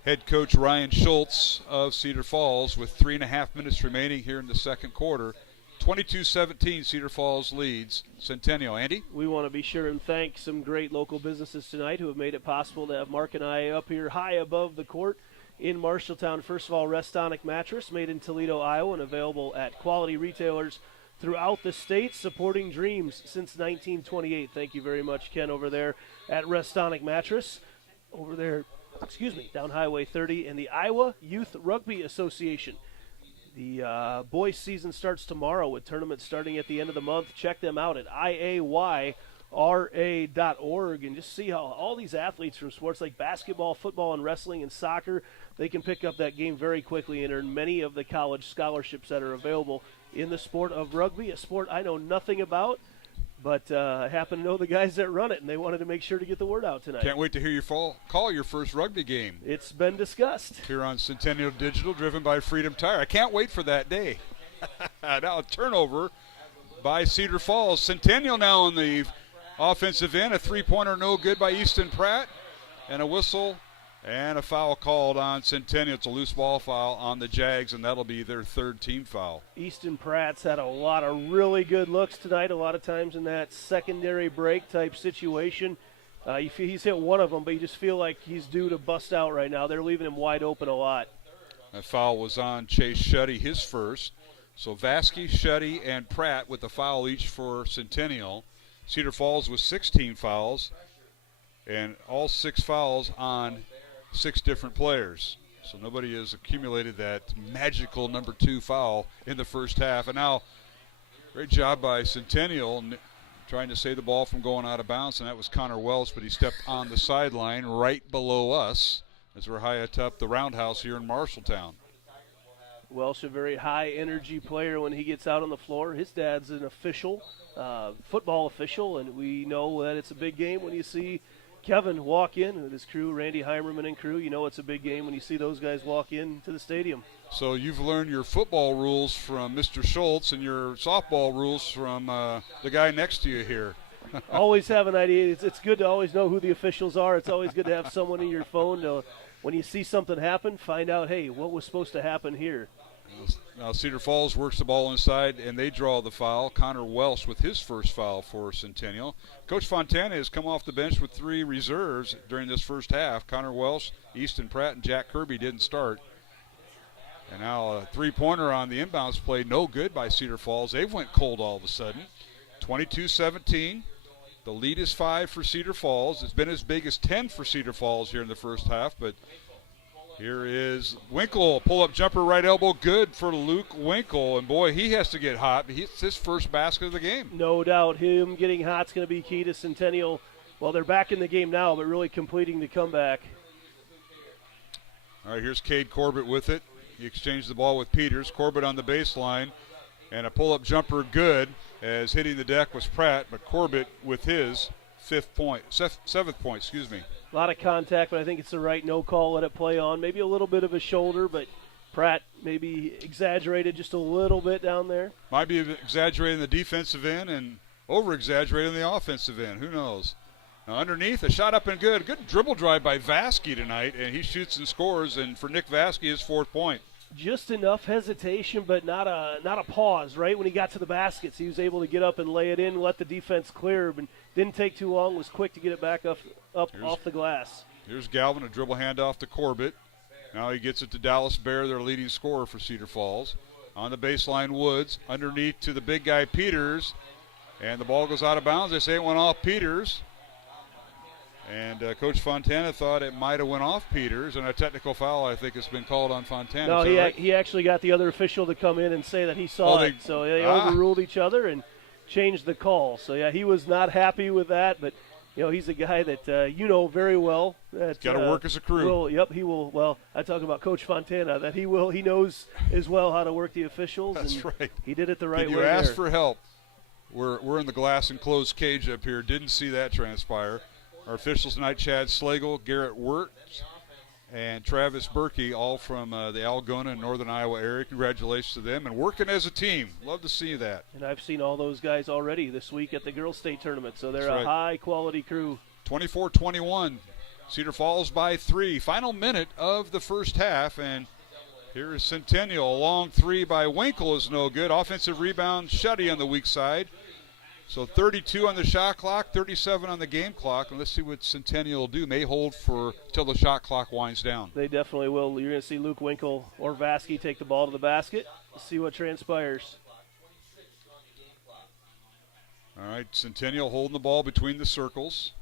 head coach Ryan Schultz of Cedar Falls with 3.5 minutes remaining here in the second quarter. 22-17, Cedar Falls leads Centennial. Andy? We want to be sure and thank some great local businesses tonight who have made it possible to have Mark and I up here high above the court in Marshalltown. First of all, Restonic Mattress, made in Toledo, Iowa, and available at quality retailers throughout the state, supporting dreams since 1928. Thank you very much, Ken, over there at Restonic Mattress. Over there, down Highway 30, and the Iowa Youth Rugby Association. The boys' season starts tomorrow with tournaments starting at the end of the month. Check them out at iayra.org and just see how all these athletes from sports like basketball, football, and wrestling and soccer, they can pick up that game very quickly and earn many of the college scholarships that are available in the sport of rugby, a sport I know nothing about, but I happen to know the guys that run it, and they wanted to make sure to get the word out tonight. Can't wait to hear you call your first rugby game. It's been discussed. Here on Centennial Digital, driven by Freedom Tire. I can't wait for that day. Now a turnover by Cedar Falls. Centennial now on the offensive end. A three-pointer no good by Easton Pratt. And a whistle and a foul called on Centennial. It's a loose ball foul on the Jags, and that'll be their third team foul. Easton Pratt's had a lot of really good looks tonight, a lot of times in that secondary break type situation. He's hit one of them, but you just feel like he's due to bust out right now. They're leaving him wide open a lot. That foul was on Chase Shuddy, his first. So Vasky, Shuddy, and Pratt with the foul each for Centennial. Cedar Falls with 16 fouls, and all 6 fouls on 6 different players. So nobody has accumulated that magical number 2 foul in the first half. And now, great job by Centennial trying to save the ball from going out of bounds, and that was Connor Welsh, but he stepped on the sideline right below us as we're high atop the roundhouse here in Marshalltown. Welsh, a very high-energy player when he gets out on the floor. His dad's an official, football official, and we know that it's a big game when you see Kevin walk in with his crew, Randy Heimerman and crew. You know it's a big game when you see those guys walk into the stadium. So you've learned your football rules from Mr. Schultz and your softball rules from the guy next to you here. Always have an idea. It's good to always know who the officials are. It's always good to have someone in your phone to, when you see something happen, find out, hey, what was supposed to happen here? Now Cedar Falls works the ball inside, and they draw the foul. Connor Welsh with his first foul for Centennial. Coach Fontana has come off the bench with 3 reserves during this first half. Connor Welsh, Easton Pratt, and Jack Kirby didn't start. And now a three-pointer on the inbounds play, no good by Cedar Falls. They've went cold all of a sudden. 22-17. The lead is 5 for Cedar Falls. It's been as big as 10 for Cedar Falls here in the first half, but here is Winkle, pull-up jumper, right elbow, good for Luke Winkle. And boy, he has to get hot. It's his first basket of the game. No doubt, him getting hot's going to be key to Centennial. Well, they're back in the game now, but really completing the comeback. All right, here's Cade Corbett with it. He exchanged the ball with Peters. Corbett on the baseline, and a pull-up jumper good, as hitting the deck was Pratt, but Corbett with his seventh point, A lot of contact, but I think it's the right no call, let it play on. Maybe a little bit of a shoulder, but Pratt maybe exaggerated just a little bit down there. Might be exaggerating the defensive end and over-exaggerating the offensive end. Who knows? Now underneath, a shot up and good. Good dribble drive by Vasky tonight, and he shoots and scores, and for Nick Vasky, his 4th point. Just enough hesitation, but not a pause, right? When he got to the baskets, he was able to get up and lay it in, let the defense clear, but didn't take too long, was quick to get it back up off the glass. Here's Galvin, a dribble handoff to Corbett. Now he gets it to Dallas Bear, their leading scorer for Cedar Falls. On the baseline, Woods, underneath to the big guy, Peters, and the ball goes out of bounds. They say it went off Peters. And Coach Fontana thought it might have went off Peters, and a technical foul, I think, has been called on Fontana. No, right? he actually got the other official to come in and say that he saw it. So they overruled each other and changed the call. So, yeah, he was not happy with that, but, he's a guy that you know very well. Got to work as a crew. He will. Well, I talk about Coach Fontana, that he knows as well how to work the officials. That's right. He did it the right way. You asked for help. We're in the glass enclosed cage up here. Didn't see that transpire. Our officials tonight, Chad Slagle, Garrett Wirtz, and Travis Berkey, all from the Algona and Northern Iowa area. Congratulations to them, and working as a team. Love to see that. And I've seen all those guys already this week at the Girls State Tournament, so they're That's a high-quality crew. 24-21, Cedar Falls by 3. Final minute of the first half, and here is Centennial. A long 3 by Winkle is no good. Offensive rebound, Shuddy on the weak side. So 32 on the shot clock, 37 on the game clock, and let's see what Centennial will do. May hold for till the shot clock winds down. They definitely will. You're going to see Luke Winkle or Vasky take the ball to the basket. Let's see what transpires. All right, Centennial holding the ball between the circles.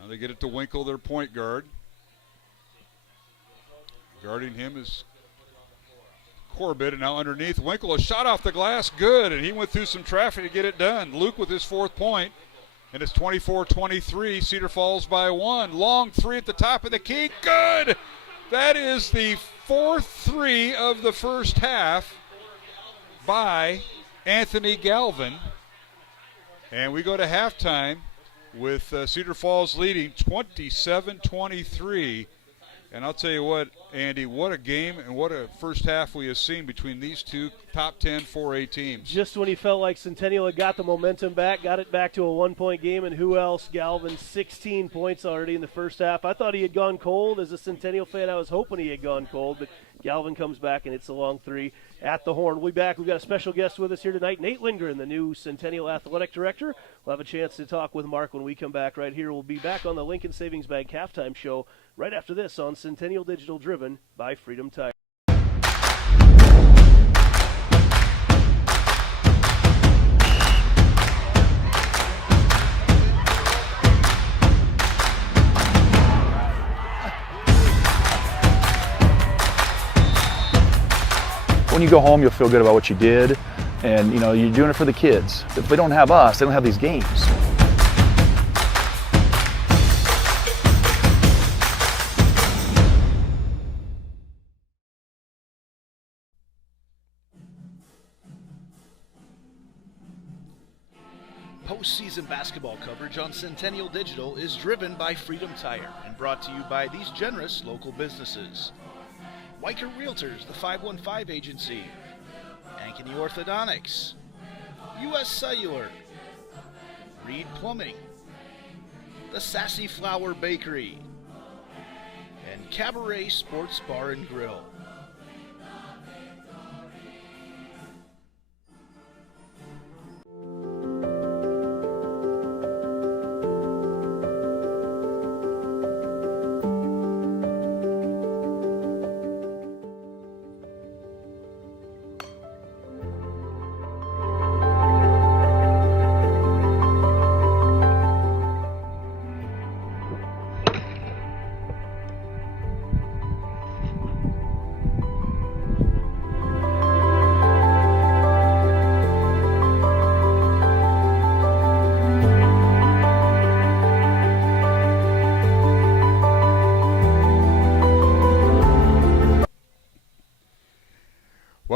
Now they get it to Winkle, their point guard. Guarding him is Corbett, and now underneath Winkle, a shot off the glass, good, and he went through some traffic to get it done. Luke with his 4th point, and it's 24-23. Cedar Falls by 1. Long 3 at the top of the key, good! That is the 4th 3 of the first half by Anthony Galvin. And we go to halftime with Cedar Falls leading 27-23. And I'll tell you what, Andy, what a game and what a first half we have seen between these two top 10 4A teams. Just when he felt like Centennial had got the momentum back, got it back to a 1-point game, and who else? Galvin, 16 points already in the first half. I thought he had gone cold. As a Centennial fan, I was hoping he had gone cold, but Galvin comes back, and it's a long 3 at the horn. We'll be back. We've got a special guest with us here tonight, Nate Lindgren, the new Centennial Athletic Director. We'll have a chance to talk with Mark when we come back right here. We'll be back on the Lincoln Savings Bank halftime show right after this on Centennial Digital, driven by Freedom Tire. When you go home, you'll feel good about what you did, and you're doing it for the kids. If they don't have us, they don't have these games. Postseason basketball coverage on Centennial Digital is driven by Freedom Tire and brought to you by these generous local businesses. Weicker Realtors, the 515 Agency, Ankeny Orthodontics, U.S. Cellular, Reed Plumbing, the Sassy Flower Bakery, and Cabaret Sports Bar and Grill.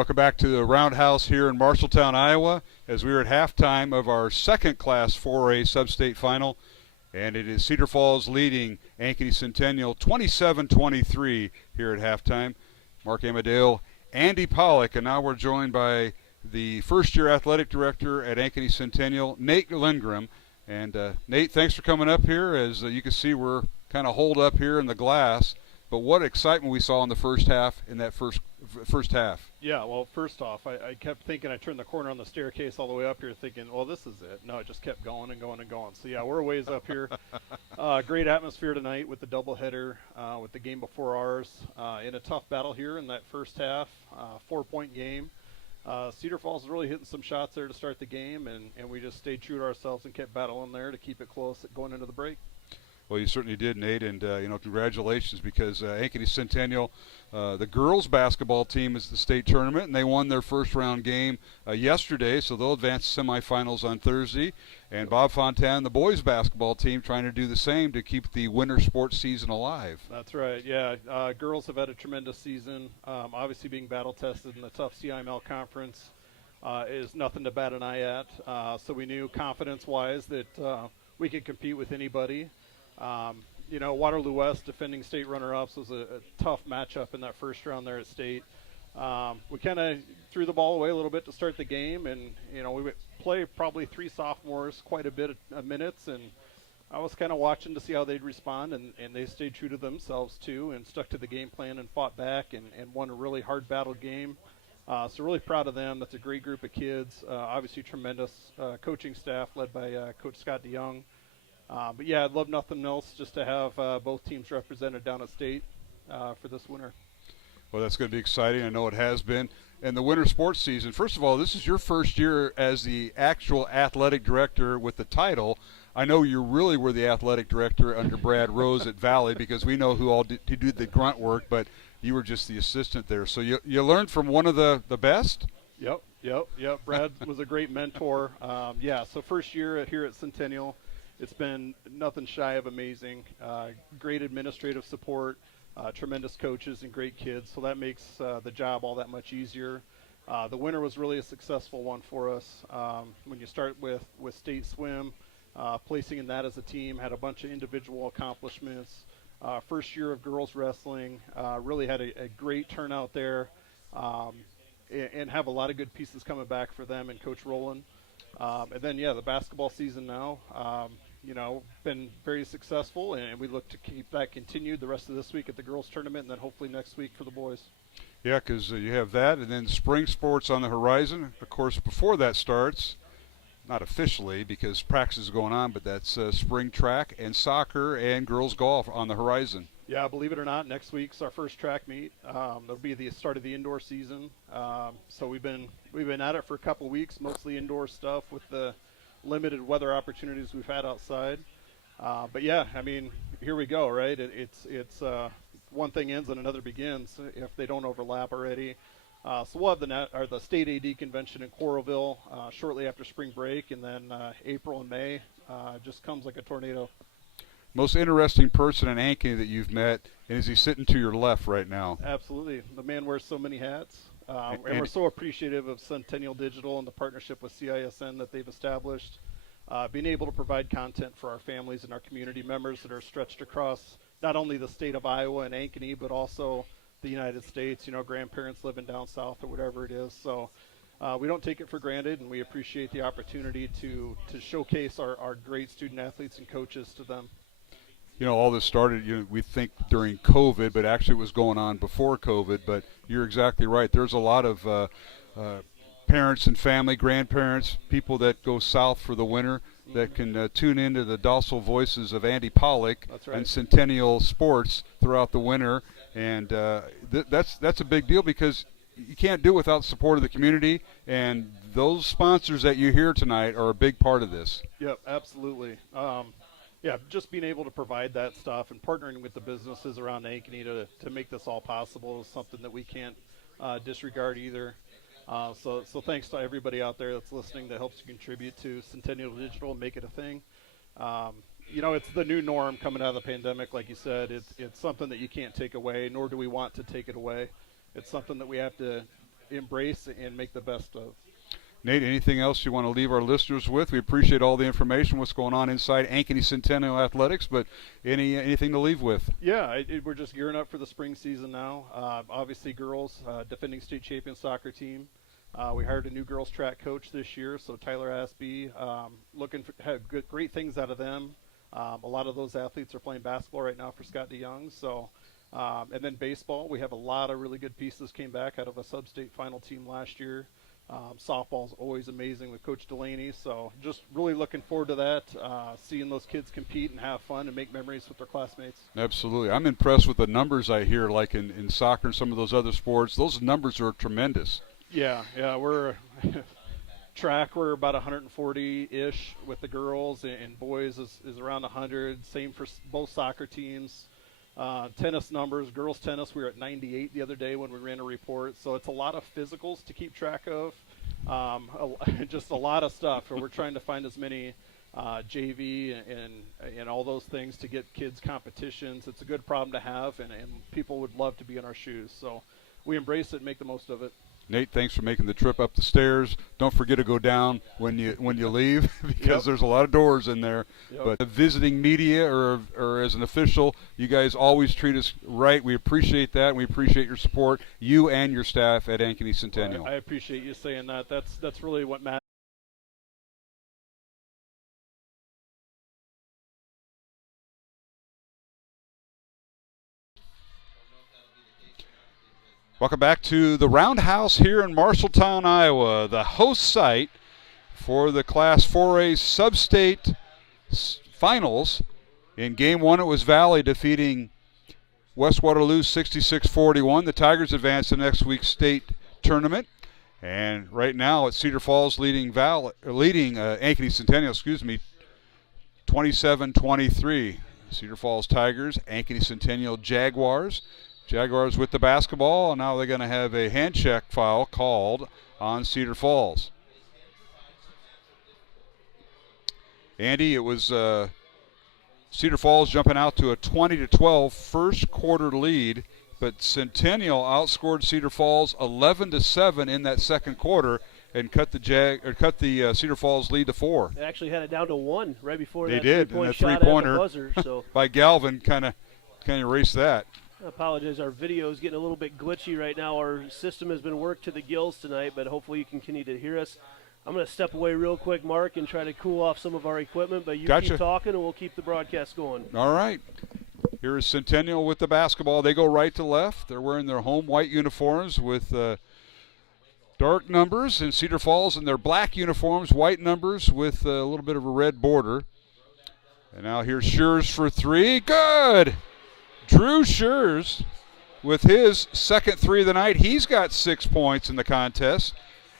Welcome back to the Roundhouse here in Marshalltown, Iowa, as we are at halftime of our second Class 4A Sub-State Final, and it is Cedar Falls leading Ankeny Centennial 27-23 here at halftime. Mark Amadale, Andy Pollock, and now we're joined by the first-year athletic director at Ankeny Centennial, Nate Lindgren. And Nate, thanks for coming up here. As you can see, we're kind of holed up here in the glass. But what excitement we saw in the first half, in that first half. Yeah, well, first off, I kept thinking, I turned the corner on the staircase all the way up here thinking, well, this is it. No, it just kept going and going and going. So, yeah, we're a ways up here. Great atmosphere tonight with the doubleheader, with the game before ours. In a tough battle here in that first half, 4-point game. Cedar Falls is really hitting some shots there to start the game, and we just stayed true to ourselves and kept battling there to keep it close going into the break. Well, you certainly did, Nate, and congratulations, because Ankeny Centennial, the girls basketball team is the state tournament, and they won their first round game yesterday, so they'll advance to semifinals on Thursday. And Bob Fontan, the boys basketball team, trying to do the same to keep the winter sports season alive. That's right, yeah. Girls have had a tremendous season. Obviously being battle tested in the tough CIML conference is nothing to bat an eye at. So we knew confidence-wise that we could compete with anybody. Waterloo West, defending state runner-ups, was a tough matchup in that first round there at state. We kind of threw the ball away a little bit to start the game, and we would play probably 3 sophomores quite a bit of minutes, and I was kind of watching to see how they'd respond, and they stayed true to themselves too and stuck to the game plan and fought back and won a really hard battle game. So really proud of them. That's a great group of kids. Obviously tremendous coaching staff led by Coach Scott DeYoung. But yeah, I'd love nothing else just to have both teams represented down at state for this winter. Well, that's going to be exciting. I know it has been. And the winter sports season, first of all, this is your first year as the actual athletic director with the title. I know you really were the athletic director under Brad Rose at Valley, because we know who did the grunt work, but you were just the assistant there. So you learned from one of the best? Yep. Brad was a great mentor. So first year here at Centennial, it's been nothing shy of amazing. Great administrative support, tremendous coaches, and great kids. So that makes the job all that much easier. The winter was really a successful one for us. When you start with state swim, placing in that as a team, had a bunch of individual accomplishments. First year of girls wrestling, really had a great turnout there, and have a lot of good pieces coming back for them and Coach Rowland. And then, the basketball season now, been very successful, and we look to keep that continued the rest of this week at the girls tournament, and then hopefully next week for the boys. Yeah, because you have that, and then spring sports on the horizon. Of course, before that starts, not officially because practice is going on, but that's spring track and soccer and girls golf on the horizon. Yeah, believe it or not, next week's our first track meet. That'll be the start of the indoor season. So we've been at it for a couple weeks, mostly indoor stuff with the limited weather opportunities we've had outside. But yeah, I mean, here we go, right? It's one thing ends and another begins if they don't overlap already. So we'll have the state AD convention in Coralville shortly after spring break, and then April and May just comes like a tornado. Most interesting person in Ankeny that you've met, and is he sitting to your left right now? Absolutely. The man wears so many hats. And we're so appreciative of Centennial Digital and the partnership with CISN that they've established. Being able to provide content for our families and our community members that are stretched across not only the state of Iowa and Ankeny, but also the United States, grandparents living down south or whatever it is. So we don't take it for granted, and we appreciate the opportunity to showcase our great student athletes and coaches to them. All this started, we think during COVID, but actually it was going on before COVID. But you're exactly right. There's a lot of parents and family, grandparents, people that go south for the winter that can tune into the docile voices of Andy Pollock and Centennial Sports throughout the winter. And that's a big deal, because you can't do it without the support of the community. And those sponsors that you hear tonight are a big part of this. Yep, absolutely. Just being able to provide that stuff and partnering with the businesses around Ankeny to make this all possible is something that we can't disregard either. So thanks to everybody out there that's listening that helps to contribute to Centennial Digital and make it a thing. It's the new norm coming out of the pandemic, like you said. It's something that you can't take away, nor do we want to take it away. It's something that we have to embrace and make the best of. Nate, anything else you want to leave our listeners with? We appreciate all the information, what's going on inside Ankeny Centennial Athletics, but anything to leave with? Yeah, we're just gearing up for the spring season now. Obviously, girls, defending state champion soccer team. We hired a new girls track coach this year, so Tyler Aspie, looking for have great things out of them. A lot of those athletes are playing basketball right now for Scott DeYoung. So, and then baseball, we have a lot of really good pieces came back out of a sub-state final team last year. Softball's always amazing with Coach Delaney, so just really looking forward to that, seeing those kids compete and have fun and make memories with their classmates. Absolutely. I'm impressed with the numbers I hear, like in soccer and some of those other sports. Those numbers are tremendous. Yeah, we're track, we're about 140-ish with the girls, and boys is around 100. Same for both soccer teams. Tennis numbers, girls tennis, we were at 98 the other day when we ran a report. So it's a lot of physicals to keep track of, just a lot of stuff. We're trying to find as many JV and all those things to get kids competitions. It's a good problem to have, and people would love to be in our shoes. So we embrace it and make the most of it. Nate, thanks for making the trip up the stairs. Don't forget to go down when you leave because there's a lot of doors in there. But visiting media or as an official, you guys always treat us right. We appreciate that, and we appreciate your support, you and your staff at Ankeny Centennial. I appreciate you saying that. That's really what matters. Welcome back to the Roundhouse here in Marshalltown, Iowa, the host site for the Class 4A Sub-State Finals. In Game 1, it was Valley defeating West Waterloo 66-41. The Tigers advance to next week's state tournament. And right now it's Cedar Falls leading Ankeny Centennial, 27-23. Cedar Falls Tigers, Ankeny Centennial Jaguars. Jaguars with the basketball, and now they're going to have a hand check foul called on Cedar Falls. Andy, it was Cedar Falls jumping out to a 20-12 first quarter lead, but Centennial outscored Cedar Falls 11-7 in that second quarter and cut the Cedar Falls lead to 4. They actually had it down to 1 right before they that did, three-point and shot that three-pointer at the buzzer. So by Galvin kind of erased that. I apologize. Our video is getting a little bit glitchy right now. Our system has been worked to the gills tonight, but hopefully you can continue to hear us. I'm going to step away real quick, Mark, and try to cool off some of our equipment, but you keep talking and we'll keep the broadcast going. All right. Here is Centennial with the basketball. They go right to left. They're wearing their home white uniforms with dark numbers, and Cedar Falls in their black uniforms, white numbers with a little bit of a red border. And now here's Schurz for 3. Good! Drew Schurz with his second 3 of the night. He's got 6 points in the contest,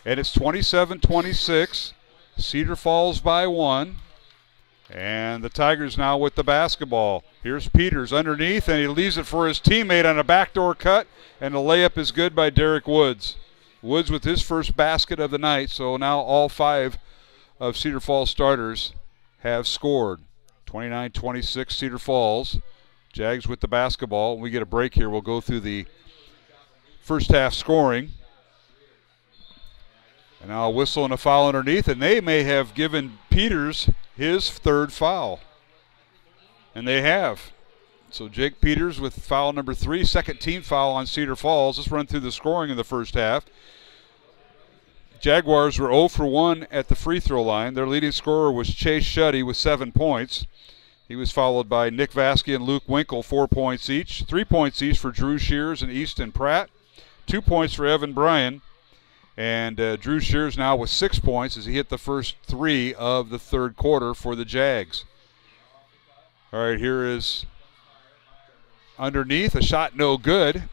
and it's 27-26. Cedar Falls by 1. And the Tigers now with the basketball. Here's Peters underneath, and he leaves it for his teammate on a backdoor cut, and the layup is good by Derek Woods. Woods with his first basket of the night, so now all 5 of Cedar Falls starters have scored. 29-26 Cedar Falls. Jags with the basketball. When we get a break here, we'll go through the first half scoring. And now a whistle and a foul underneath, and they may have given Peters his third foul. And they have. So Jake Peters with foul number 3, second team foul on Cedar Falls. Let's run through the scoring in the first half. Jaguars were 0 for 1 at the free throw line. Their leading scorer was Chase Shuddy with 7 points. He was followed by Nick Vasky and Luke Winkle, 4 points each. 3 points each for Drew Shears and Easton Pratt. 2 points for Evan Bryan. And Drew Shears now with 6 points as he hit the first 3 of the third quarter for the Jags. All right, here is underneath. A shot no good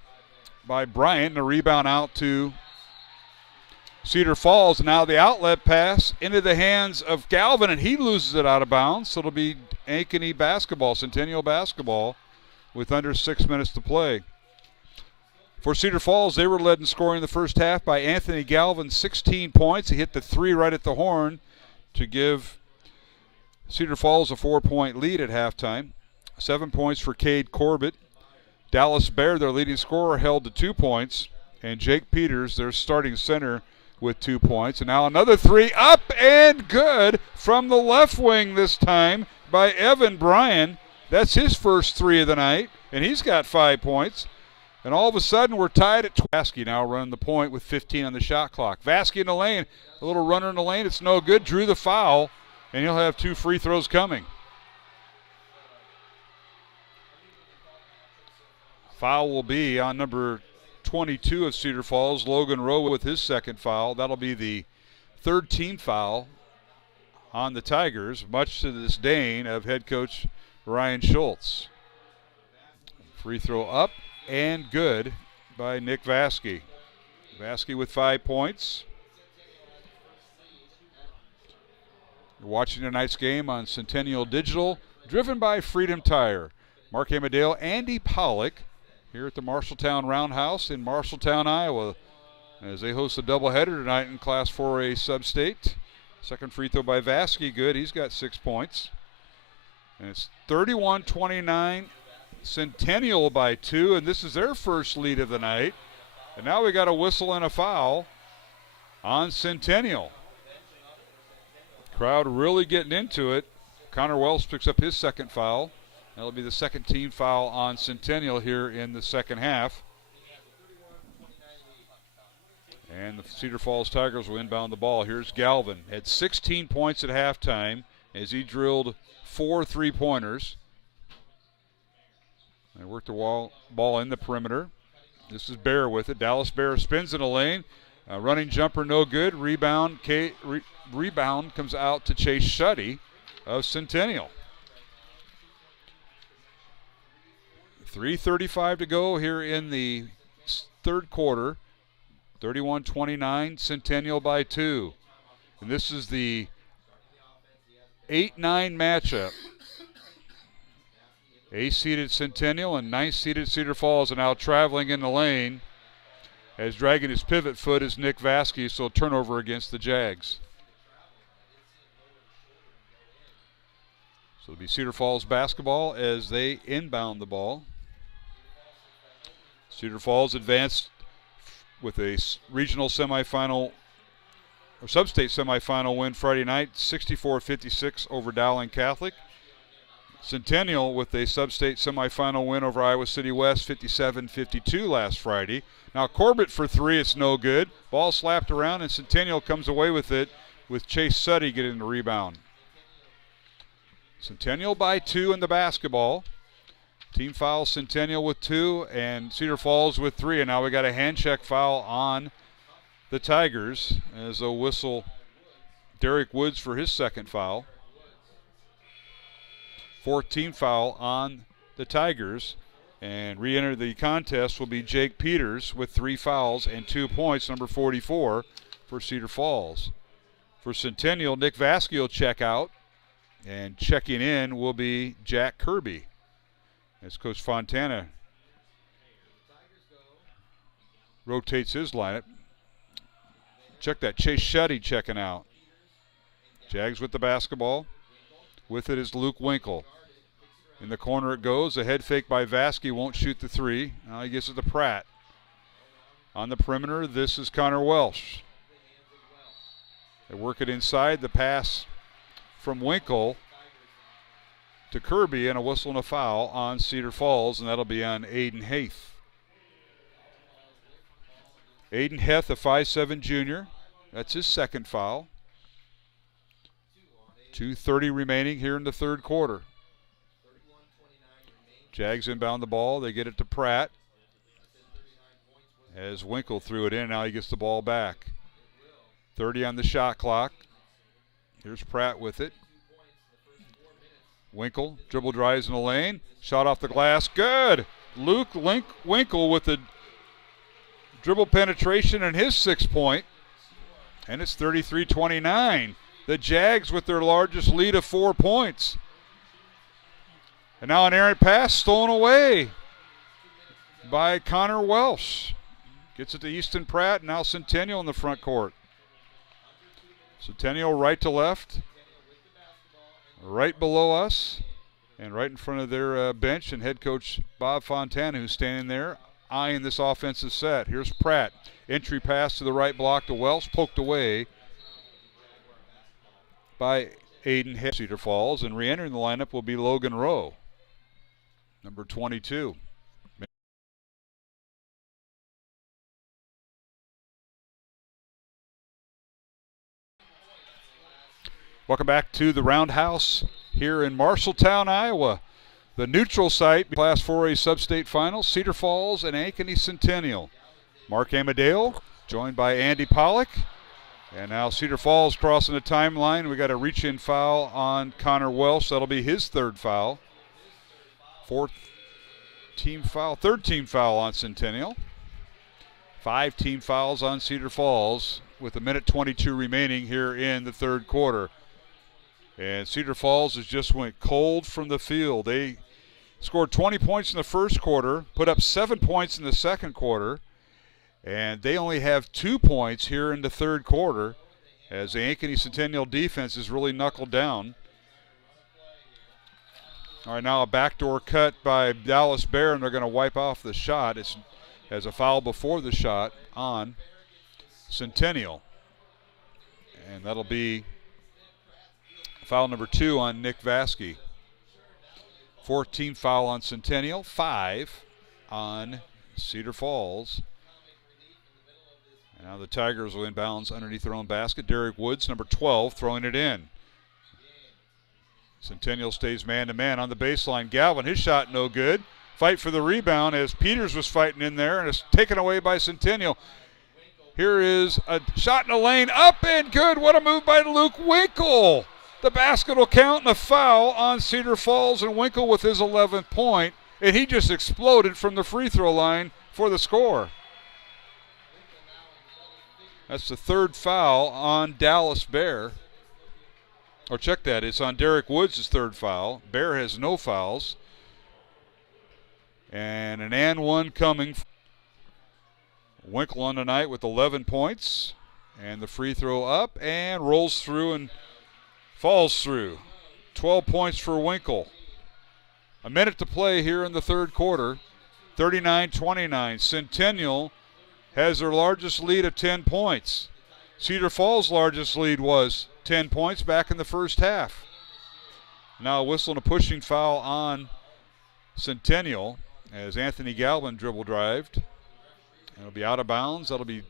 by Bryant. And a rebound out to Cedar Falls. Now the outlet pass into the hands of Galvin, and he loses it out of bounds. So it'll be Ankeny basketball, Centennial basketball, with under 6 minutes to play. For Cedar Falls, they were led in scoring in the first half by Anthony Galvin, 16 points. He hit the 3 right at the horn to give Cedar Falls a 4-point lead at halftime. 7 points for Cade Corbett. Dallas Baird, their leading scorer, held to 2 points. And Jake Peters, their starting center, with 2 points. And now another three up and good from the left wing this time by Evan Bryan. That's his first three of the night, and he's got 5 points. And all of a sudden, we're tied at Vasky now running the point with 15 on the shot clock. Vasky in the lane, a little runner in the lane. It's no good. Drew the foul, and he'll have 2 free throws coming. Foul will be on number 22 of Cedar Falls, Logan Rowe, with his second foul. That'll be the third team foul on the Tigers, much to the disdain of head coach Ryan Schultz. Free throw up and good by Nick Vasky. Vasky with 5 points. You're watching tonight's game on Centennial Digital, driven by Freedom Tire. Mark Amadale, Andy Pollock, here at the Marshalltown Roundhouse in Marshalltown, Iowa, as they host a doubleheader tonight in Class 4A Sub-State. Second free throw by Vasky, good. He's got 6 points. And it's 31-29, Centennial by 2, and this is their first lead of the night. And now we got a whistle and a foul on Centennial. Crowd really getting into it. Connor Wells picks up his second foul. That'll be the second team foul on Centennial here in the second half. And the Cedar Falls Tigers will inbound the ball. Here's Galvin. Had 16 points at halftime as he drilled 4 3-pointers. They work the ball in the perimeter. This is Bear with it. Dallas Bear spins in a lane. Running jumper no good. Rebound comes out to Chase Shuddy of Centennial. 3:35 to go here in the third quarter. 31-29, Centennial by 2. And this is the 8-9 matchup. 8th-seeded Centennial and 9th-seeded Cedar Falls are now traveling in the lane, as dragging his pivot foot is Nick Vasky, so turnover against the Jags. So it'll be Cedar Falls basketball as they inbound the ball. Cedar Falls advanced with a regional semifinal or sub-state semifinal win Friday night, 64-56 over Dowling Catholic. Centennial with a sub-state semifinal win over Iowa City West, 57-52 last Friday. Now Corbett for 3, it's no good. Ball slapped around, and Centennial comes away with it with Chase Suddy getting the rebound. Centennial by 2 in the basketball. Team foul Centennial with 2 and Cedar Falls with 3. And now we got a hand check foul on the Tigers as they'll whistle Derek Woods for his second foul. 14th foul on the Tigers. And re-enter the contest will be Jake Peters with 3 fouls and 2 points, number 44 for Cedar Falls. For Centennial, Nick Vasky will check out. And checking in will be Jack Kirby, as Coach Fontana rotates his lineup. Check that, Chase Shuddy checking out. Jags with the basketball. With it is Luke Winkle. In the corner it goes. A head fake by Vasky, won't shoot the 3. Now he gets it to Pratt. On the perimeter, this is Connor Welsh. They work it inside. The pass from Winkle to Kirby, and a whistle and a foul on Cedar Falls, and that'll be on Aiden Heath. Aiden Heath, a 5'7" junior. That's his second foul. 2:30 remaining here in the third quarter. Jags inbound the ball. They get it to Pratt as Winkle threw it in. Now he gets the ball back. 30 on the shot clock. Here's Pratt with it. Winkle, dribble drives in the lane. Shot off the glass, good. Luke Winkle with the dribble penetration and his 6 point. And it's 33-29. The Jags with their largest lead of 4 points. And now an errant pass stolen away by Connor Welsh. Gets it to Easton Pratt, now Centennial in the front court. Centennial right to left, right below us, and right in front of their bench and head coach Bob Fontana, who's standing there eyeing this offensive set. Here's Pratt. Entry pass to the right block to Wells, poked away by Aiden Hill. Cedar Falls, and re-entering the lineup will be Logan Rowe, number 22. Welcome back to the Roundhouse here in Marshalltown, Iowa. The neutral site, Class 4A Sub-State Finals, Cedar Falls and Ankeny Centennial. Mark Amadeo, joined by Andy Pollock. And now Cedar Falls crossing the timeline. We got a reach-in foul on Connor Welsh. That'll be his third foul. Third team foul on Centennial. 5 team fouls on Cedar Falls with 1:22 remaining here in the third quarter. And Cedar Falls has just went cold from the field. They scored 20 points in the first quarter, put up 7 points in the second quarter, and they only have 2 points here in the third quarter as the Ankeny Centennial defense is really knuckled down. All right, now a backdoor cut by Dallas Bear, and they're going to wipe off the shot. It's as a foul before the shot on Centennial. And that'll be foul number 2 on Nick Vasky. 14 foul on Centennial, 5 on Cedar Falls. And now the Tigers will inbounds underneath their own basket. Derek Woods, number 12, throwing it in. Centennial stays man-to-man on the baseline. Galvin, his shot no good. Fight for the rebound as Peters was fighting in there, and it's taken away by Centennial. Here is a shot in the lane, up and good. What a move by Luke Winkle. The basket will count and a foul on Cedar Falls, and Winkle with his 11th point, and he just exploded from the free throw line for the score. That's the third foul on Dallas Bear. Or check that, it's on Derek Woods' third foul. Bear has no fouls. And an and one coming. Winkle on the night with 11 points. And the free throw up and rolls through and falls through. 12 points for Winkle. A minute to play here in the third quarter. 39-29. Centennial has their largest lead of 10 points. Cedar Falls' largest lead was 10 points back in the first half. Now a whistle and a pushing foul on Centennial as Anthony Galvin dribble drived. It'll be out of bounds. That'll be